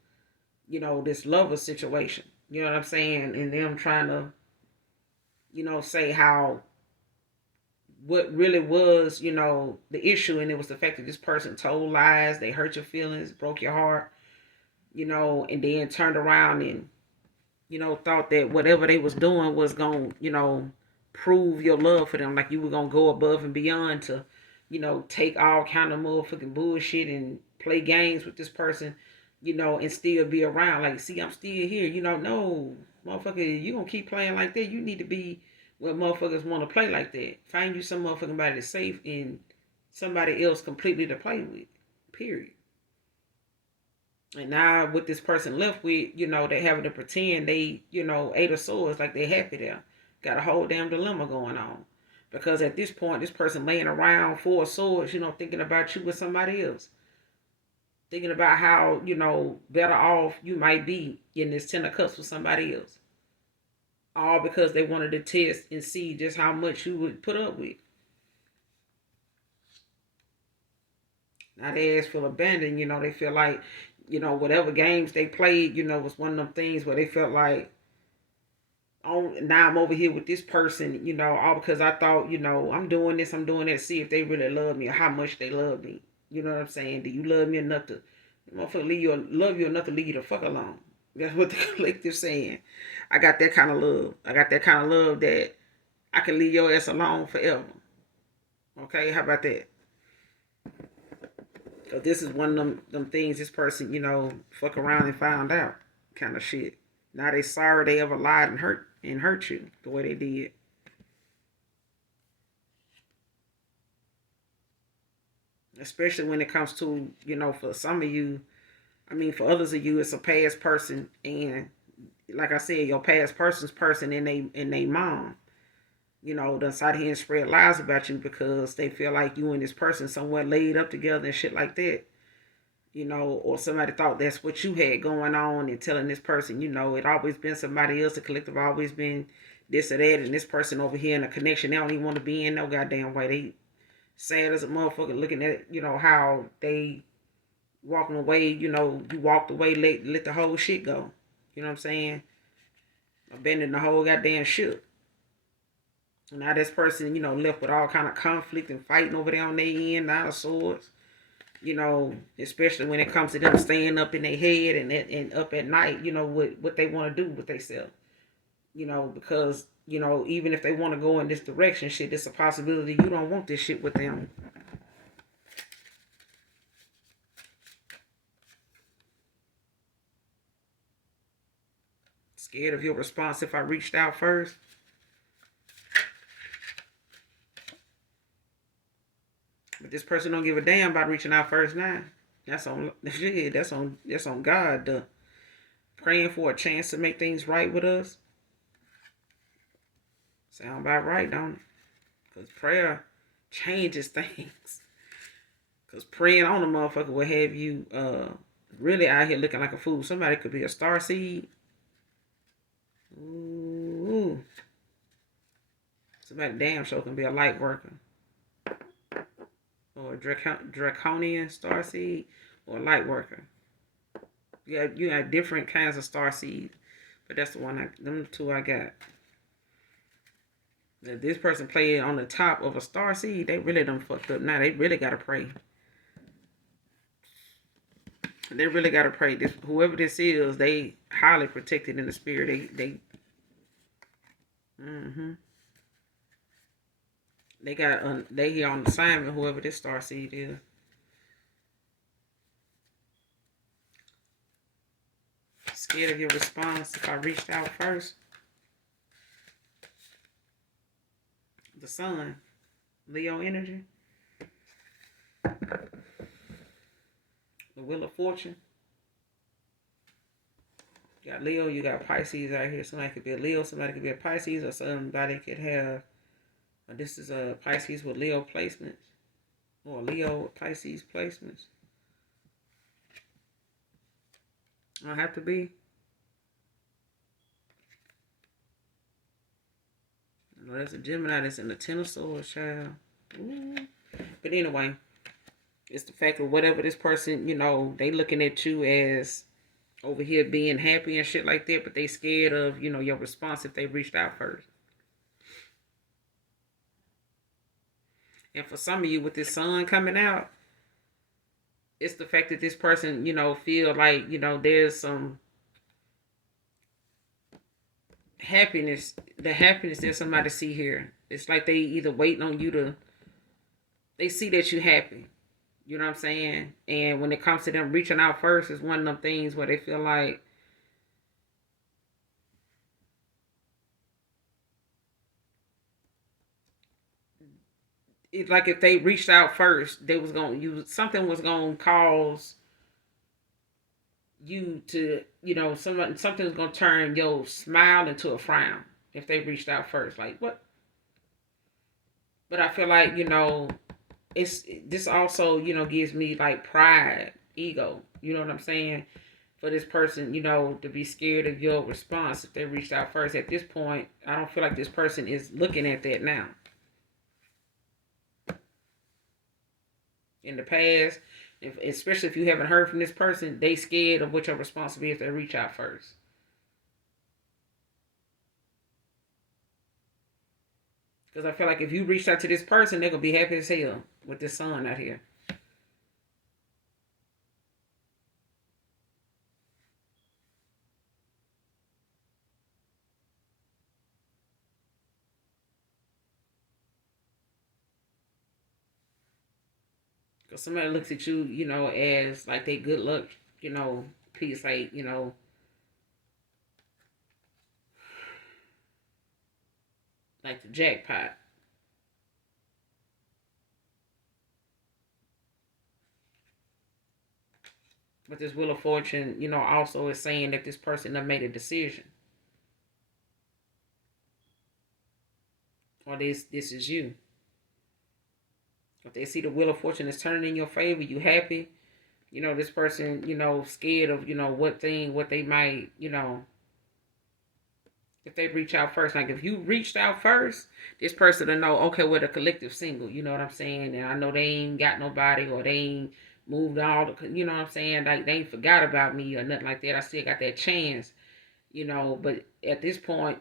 this lover situation. You know what I'm saying? And them trying to, say how what really was, the issue, and it was the fact that this person told lies, they hurt your feelings, broke your heart, and then turned around and, thought that whatever they was doing was going to, prove your love for them, like you were going to go above and beyond to, take all kind of motherfucking bullshit and play games with this person, and still be around. Like, see, I'm still here, no, motherfucker, you going to keep playing like that. You need to be where motherfuckers want to play like that. Find you some motherfucking body that's safe and somebody else completely to play with. Period. And now with this person left with, they having to pretend they, eight of swords like they happy there. Got a whole damn dilemma going on. Because at this point, this person laying around four of swords, thinking about you with somebody else. Thinking about how, better off you might be in this 10 of cups with somebody else. All because they wanted to test and see just how much you would put up with. Now they ass feel abandoned, they feel like, whatever games they played, was one of them things where they felt like, oh, now I'm over here with this person, all because I thought, I'm doing this, I'm doing that, see if they really love me or how much they love me. You know what I'm saying? Do you love me enough to, motherfucker, love you enough to leave you the fuck alone? That's what the collective saying. I got that kind of love. I got that kind of love that I can leave your ass alone forever. Okay, how about that? Cause this is one of them things this person, fuck around and found out kind of shit. Now they sorry they ever lied and hurt you the way they did. Especially when it comes to, for some of you, I mean for others of you it's a past person, and like I said, your past person's person and they mom. Done sat here and spread lies about you because they feel like you and this person somewhere laid up together and shit like that. Or somebody thought that's what you had going on and telling this person, it always been somebody else, the collective always been this or that, and this person over here in a connection they don't even want to be in no goddamn way. They sad as a motherfucker looking at, how they walking away, you walked away, let the whole shit go. You know what I'm saying? Abandoned the whole goddamn ship. And now this person, left with all kind of conflict and fighting over there on their end, Nine of Swords. Especially when it comes to them staying up in their head and up at night, what they want to do with themselves. Because, even if they want to go in this direction, shit, it's a possibility you don't want this shit with them. Scared of your response if I reached out first. But this person don't give a damn about reaching out first now. That's on shit. That's on God. Praying for a chance to make things right with us. Sound about right, don't it? Because prayer changes things. Because praying on a motherfucker will have you really out here looking like a fool. Somebody could be a star seed. Ooh. Somebody damn sure can be a light worker. Or a draconian star seed. Or a light worker. You got different kinds of star seeds. But that's the one, them two I got. If this person played on the top of a star seed, they really done fucked up. Now they really gotta pray. They really gotta pray. Whoever this is, they highly protected in the spirit. They got they here on assignment. Whoever this star seed is. Scared of your response if I reached out first. The sun, Leo energy. The wheel of fortune. You got Leo, you got Pisces out here. Somebody could be a Leo, somebody could be a Pisces, or somebody could have, this is a Pisces with Leo placements. Or Leo with Pisces placements. Don't have to be. No, that's a Gemini that's in the Ten of Swords, child. Ooh. But anyway, it's the fact of whatever this person, they looking at you as over here being happy and shit like that, but they scared of, your response if they reached out first. And for some of you with this sun coming out, it's the fact that this person, feel like, there's some happiness, the happiness that somebody see here. It's like they either waiting on you to, they see that you happy. You know what I'm saying? And when it comes to them reaching out first, it's one of them things where they feel like it's like if they reached out first, they was gonna use something was gonna cause you to, something's gonna turn your smile into a frown if they reached out first. Like what? But I feel like, it's this also, gives me like pride, ego. You know what I'm saying? For this person, to be scared of your response if they reached out first. At this point, I don't feel like this person is looking at that now. In the past, especially if you haven't heard from this person, they scared of what your response will be if they reach out first. Because I feel like if you reach out to this person, they're gonna be happy as hell with this sun out here. Because somebody looks at you, as like they good luck, piece, like, like the jackpot. But this Wheel of Fortune, also is saying that this person have made a decision. Or this is you. If they see the Wheel of Fortune is turning in your favor, you happy. This person, scared of, what they might, if they reach out first. Like if you reached out first, this person will know, okay, we're the collective single. You know what I'm saying? And I know they ain't got nobody, or they ain't moved all the, you know what I'm saying? Like they ain't forgot about me or nothing like that. I still got that chance, but at this point,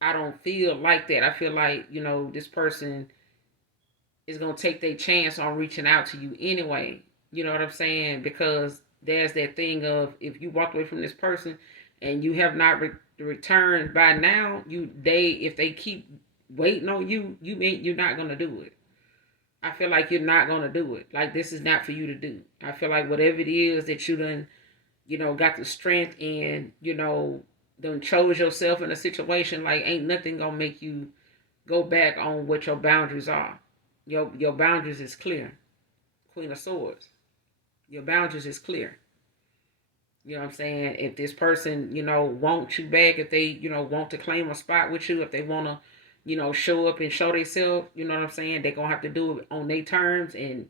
I don't feel like that. I feel like, this person is going to take their chance on reaching out to you anyway. You know what I'm saying? Because there's that thing of, if you walk away from this person and you have not returned by now, if they keep waiting on you, you're not going to do it. I feel like you're not going to do it. Like this is not for you to do. I feel like whatever it is that you done, got the strength and, done chose yourself in a situation, like ain't nothing going to make you go back on what your boundaries are. Your boundaries is clear. Queen of Swords. Your boundaries is clear. You know what I'm saying? If this person, wants you back, if they, want to claim a spot with you, if they want to, show up and show themselves, you know what I'm saying? They're going to have to do it on their terms and,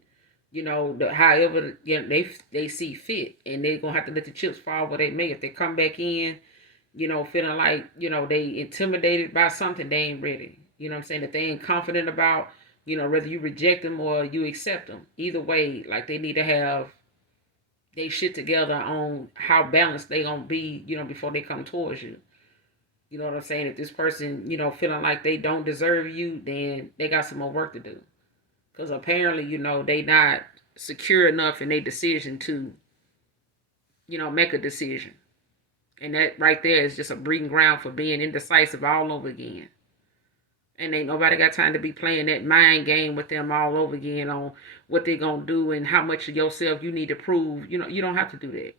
however they see fit. And they're going to have to let the chips fall where they may. If they come back in, feeling like, they intimidated by something, they ain't ready. You know what I'm saying? If they ain't confident about, whether you reject them or you accept them. Either way, like they need to have they shit together on how balanced they gonna be, before they come towards you. You know what I'm saying? If this person, feeling like they don't deserve you, then they got some more work to do. Because apparently, they not secure enough in their decision to, make a decision. And that right there is just a breeding ground for being indecisive all over again. And ain't nobody got time to be playing that mind game with them all over again on what they gonna do and how much of yourself you need to prove. You don't have to do that.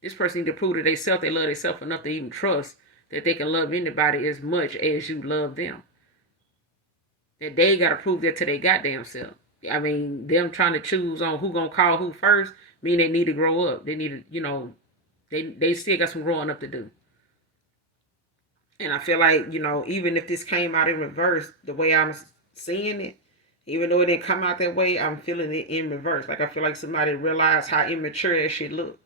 This person need to prove to themselves they love themselves enough to even trust that they can love anybody as much as you love them. That they gotta prove that to their goddamn self. I mean, them trying to choose on who gonna call who first mean they need to grow up. They need to, they still got some growing up to do. And I feel like, even if this came out in reverse, the way I'm seeing it, even though it didn't come out that way, I'm feeling it in reverse. Like I feel like somebody realized how immature that shit look.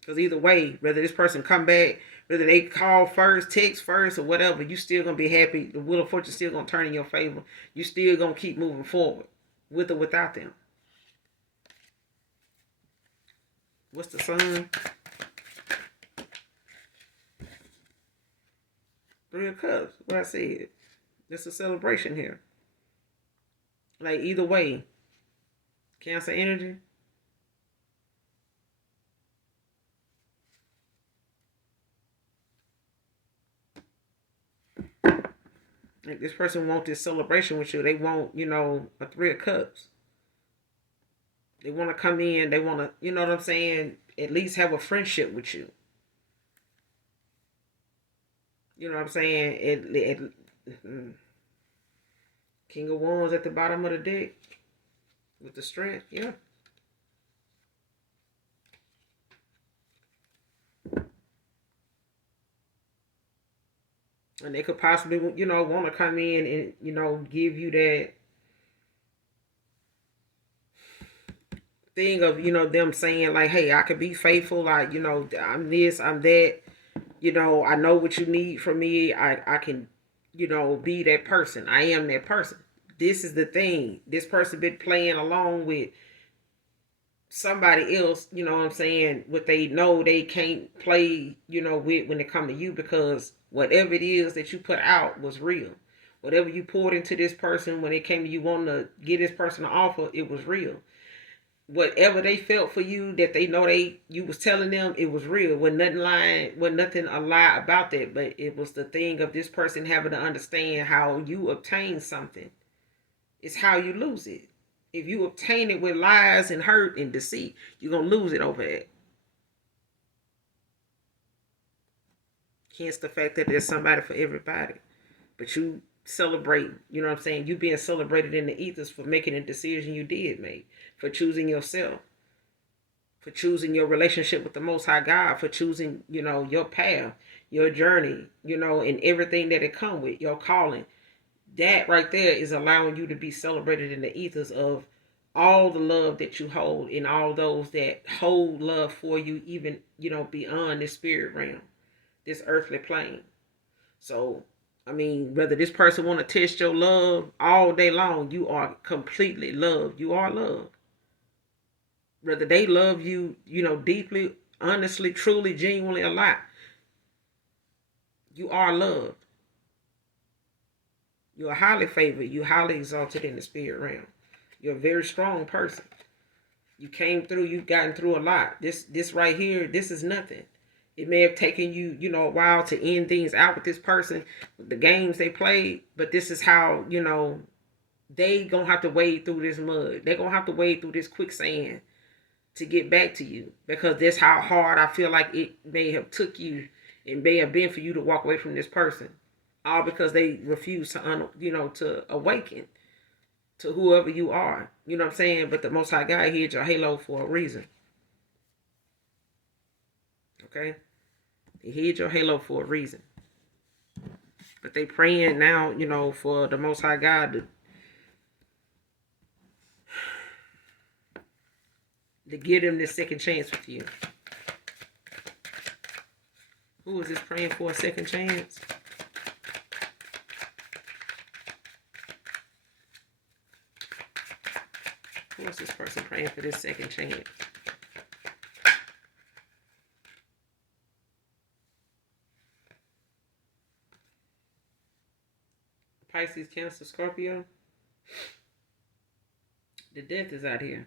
Because either way, whether this person come back, whether they call first, text first, or whatever, you still gonna be happy. The Wheel of Fortune still gonna turn in your favor. You still gonna keep moving forward, with or without them. What's the sun? Three of Cups. What I said. It's a celebration here. Like either way, Cancer energy. Like this person want this celebration with you. They want, a Three of Cups. They want to come in. They want to, you know what I'm saying? At least have a friendship with you. You know what I'm saying? King of Wands at the bottom of the deck with the strength. Yeah. And they could possibly, want to come in and, give you that thing of, them saying like, hey, I could be faithful. Like, I'm this, I'm that. I know what you need from me. I can, be that person. I am that person. This is the thing. This person been playing along with somebody else, what I'm saying, what they know they can't play, with when it come to you, because whatever it is that you put out was real. Whatever you poured into this person when it came to you wanting to get this person an offer, it was real. Whatever they felt for you that they know you was telling them, it was real. Wasn't nothing a lie about that, but it was the thing of this person having to understand how you obtain something. It's how you lose it. If you obtain it with lies and hurt and deceit, you're gonna lose it over it. Hence the fact that there's somebody for everybody. But you celebrate, you know what I'm saying? You being celebrated in the ethers for making a decision you did make, for choosing yourself, for choosing your relationship with the Most High God, for choosing, your path, your journey, and everything that it come with, your calling. That right there is allowing you to be celebrated in the ethers of all the love that you hold, and all those that hold love for you, even, beyond this spirit realm, this earthly plane. So, I mean, whether this person want to test your love all day long, you are completely loved. You are loved. Whether they love you, deeply, honestly, truly, genuinely a lot, you are loved. You are highly favored. You highly exalted in the spirit realm. You're a very strong person. You came through. You've gotten through a lot. This right here, this is nothing. It may have taken you, a while to end things out with this person, the games they played, but this is how, they gonna have to wade through this mud. They're gonna have to wade through this quicksand to get back to you, because that's how hard I feel like it may have took you and may have been for you to walk away from this person, all because they refuse to to awaken to whoever you are. You know what I'm saying? But the Most High God hid your halo for a reason. Okay, he hid your halo for a reason. But they praying now, for the Most High God to give them this second chance with you. Who is this praying for a second chance? Who is this person praying for this second chance? Pisces, Cancer, Scorpio. The death is out here.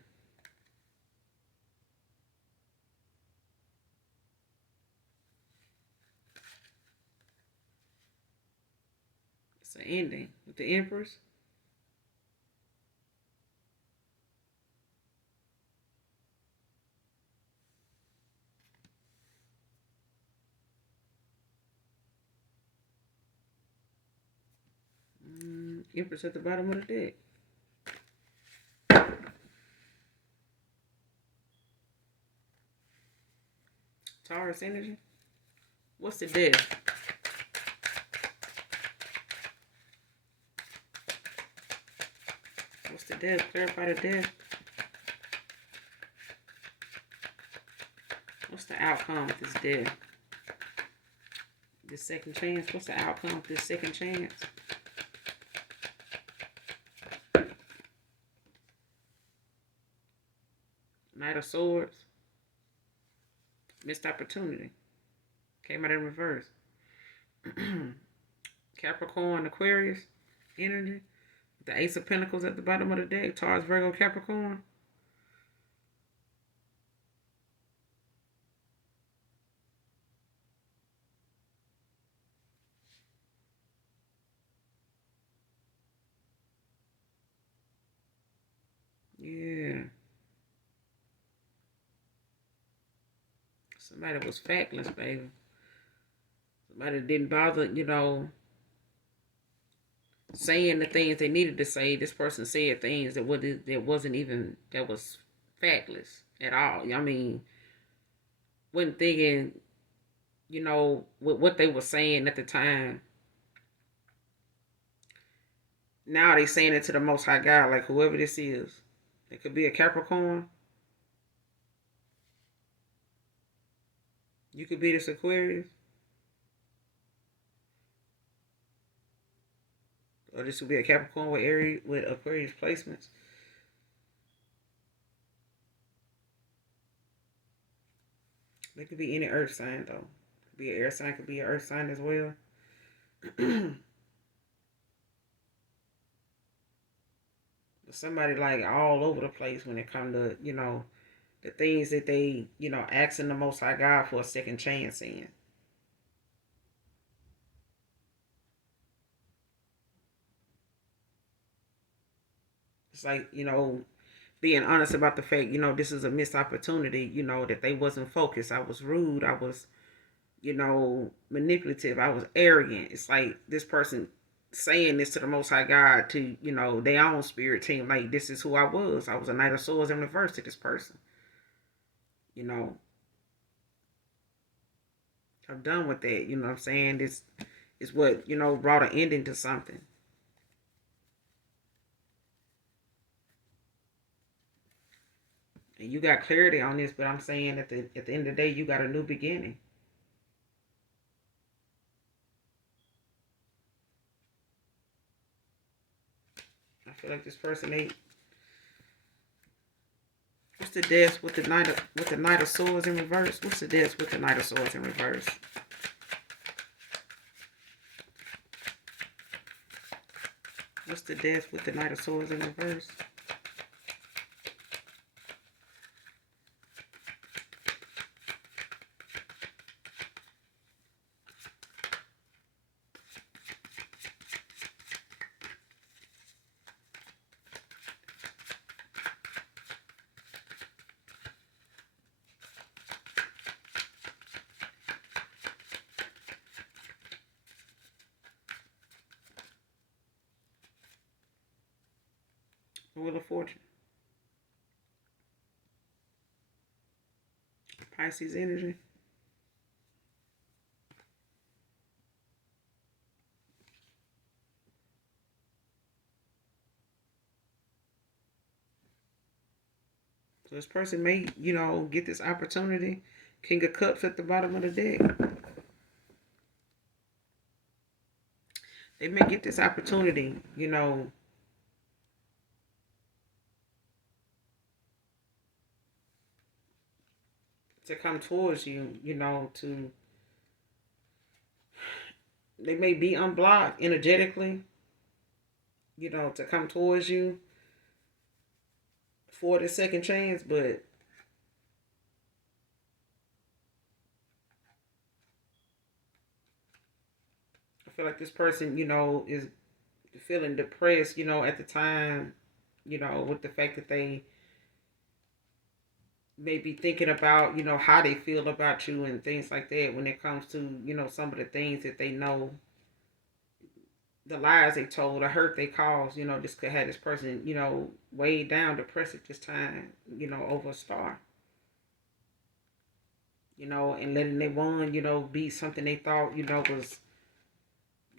It's an ending with the Empress. Empress at the bottom of the deck. Taurus energy. What's the death? What's the death? Clarify the death. What's the outcome of this death? This second chance. What's the outcome of this second chance? Knight of Swords. Missed opportunity. Came out in reverse. Capricorn, Aquarius energy. The Ace of Pentacles at the bottom of the deck. Taurus, Virgo, Capricorn. Yeah. Somebody was factless, baby. Somebody didn't bother, saying the things they needed to say. This person said things that was factless at all. I mean, wasn't thinking, with what they were saying at the time. Now they saying it to the Most High God, like whoever this is. It could be a Capricorn. You could be this Aquarius, or this would be a Capricorn with Aries with Aquarius placements. It could be any Earth sign though. Could be an air sign. Could be an Earth sign as well. Somebody like all over the place when it comes to the things that they asking the Most High God for a second chance in. It's like being honest about the fact this is a missed opportunity. That they wasn't focused. I was rude. I was manipulative. I was arrogant. It's like this person saying this to the Most High God to their own spirit team. Like this is who I was. I was a Knight of Swords in reverse to this person. You know, I'm done with that. You know what I'm saying? This is what brought an ending to something. And you got clarity on this, but I'm saying at the end of the day, you got a new beginning. I feel like this person they what's the death with the Knight of Swords in reverse? What's the death with the Knight of Swords in reverse? What's the death with the Knight of Swords in reverse? The Wheel of Fortune. Pisces energy. So this person may, get this opportunity. King of Cups at the bottom of the deck. They may get this opportunity, to come towards you, to they may be unblocked energetically, to come towards you for the second chance, but I feel like this person, is feeling depressed, at the time, with the fact that they may be thinking about, how they feel about you and things like that when it comes to, some of the things that they know, the lies they told, the hurt they caused, this could have this person, weighed down, depressed at this time, over a star. And letting they one, be something they thought, was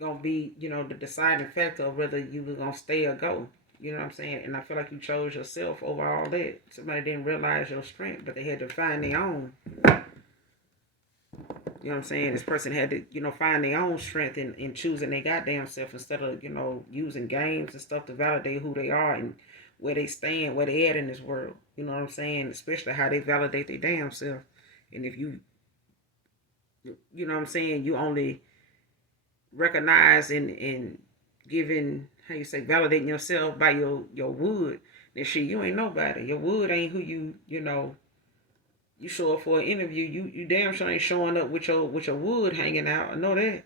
gonna be, the deciding factor of whether you were gonna stay or go. You know what I'm saying? And I feel like you chose yourself over all that. Somebody didn't realize your strength, but they had to find their own. You know what I'm saying? This person had to, find their own strength in choosing their goddamn self instead of, using games and stuff to validate who they are and where they stand, where they at in this world. You know what I'm saying? Especially how they validate their damn self. And if you know what I'm saying, you only recognize and giving, how you say, validating yourself by your wood, then shit, you ain't nobody. Your wood ain't who you show up for an interview. You damn sure ain't showing up with your wood hanging out. I know that.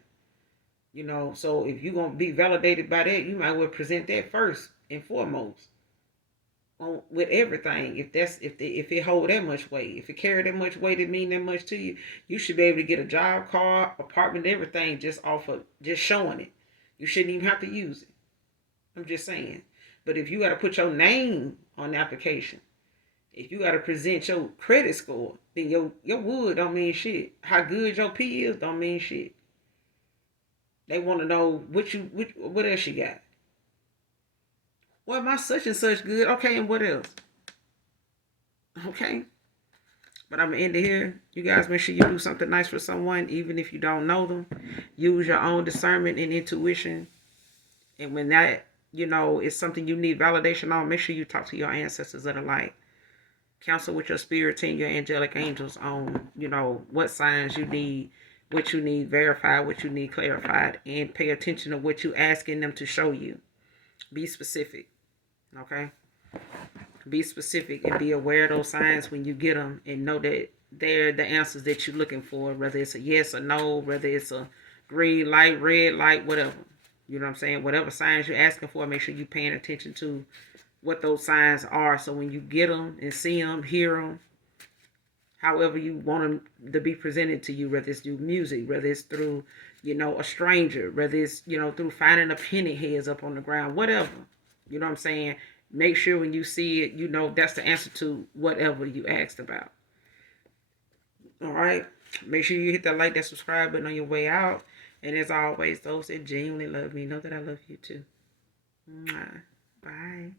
So if you gonna be validated by that, you might well present that first and foremost with everything. If it hold that much weight, if it carry that much weight, it mean that much to you. You should be able to get a job, car, apartment, everything just off of just showing it. You shouldn't even have to use it. I'm just saying. But if you got to put your name on the application, if you got to present your credit score, then your wood don't mean shit. How good your P is don't mean shit. They want to know what else you got. Well, my such and such good. Okay, and what else? Okay. But I'm gonna end it here. You guys make sure you do something nice for someone, even if you don't know them. Use your own discernment and intuition. And when that, is something you need validation on, make sure you talk to your ancestors of the light. Counsel with your spirit team, your angelic angels on, what signs you need, what you need verified, what you need clarified, and pay attention to what you're asking them to show you. Be specific. Okay? Be specific and be aware of those signs when you get them, and know that they're the answers that you're looking for, whether it's a yes or no, whether it's a green light, red light, whatever. You know what I'm saying? Whatever signs you're asking for, make sure you're paying attention to what those signs are. So when you get them and see them, hear them, however you want them to be presented to you, whether it's through music, whether it's through, a stranger, whether it's, through finding a penny heads up on the ground, whatever. You know what I'm saying? Make sure when you see it, that's the answer to whatever you asked about. All right. Make sure you hit that like, that subscribe button on your way out. And as always, those that genuinely love me know that I love you too. Mwah. Bye.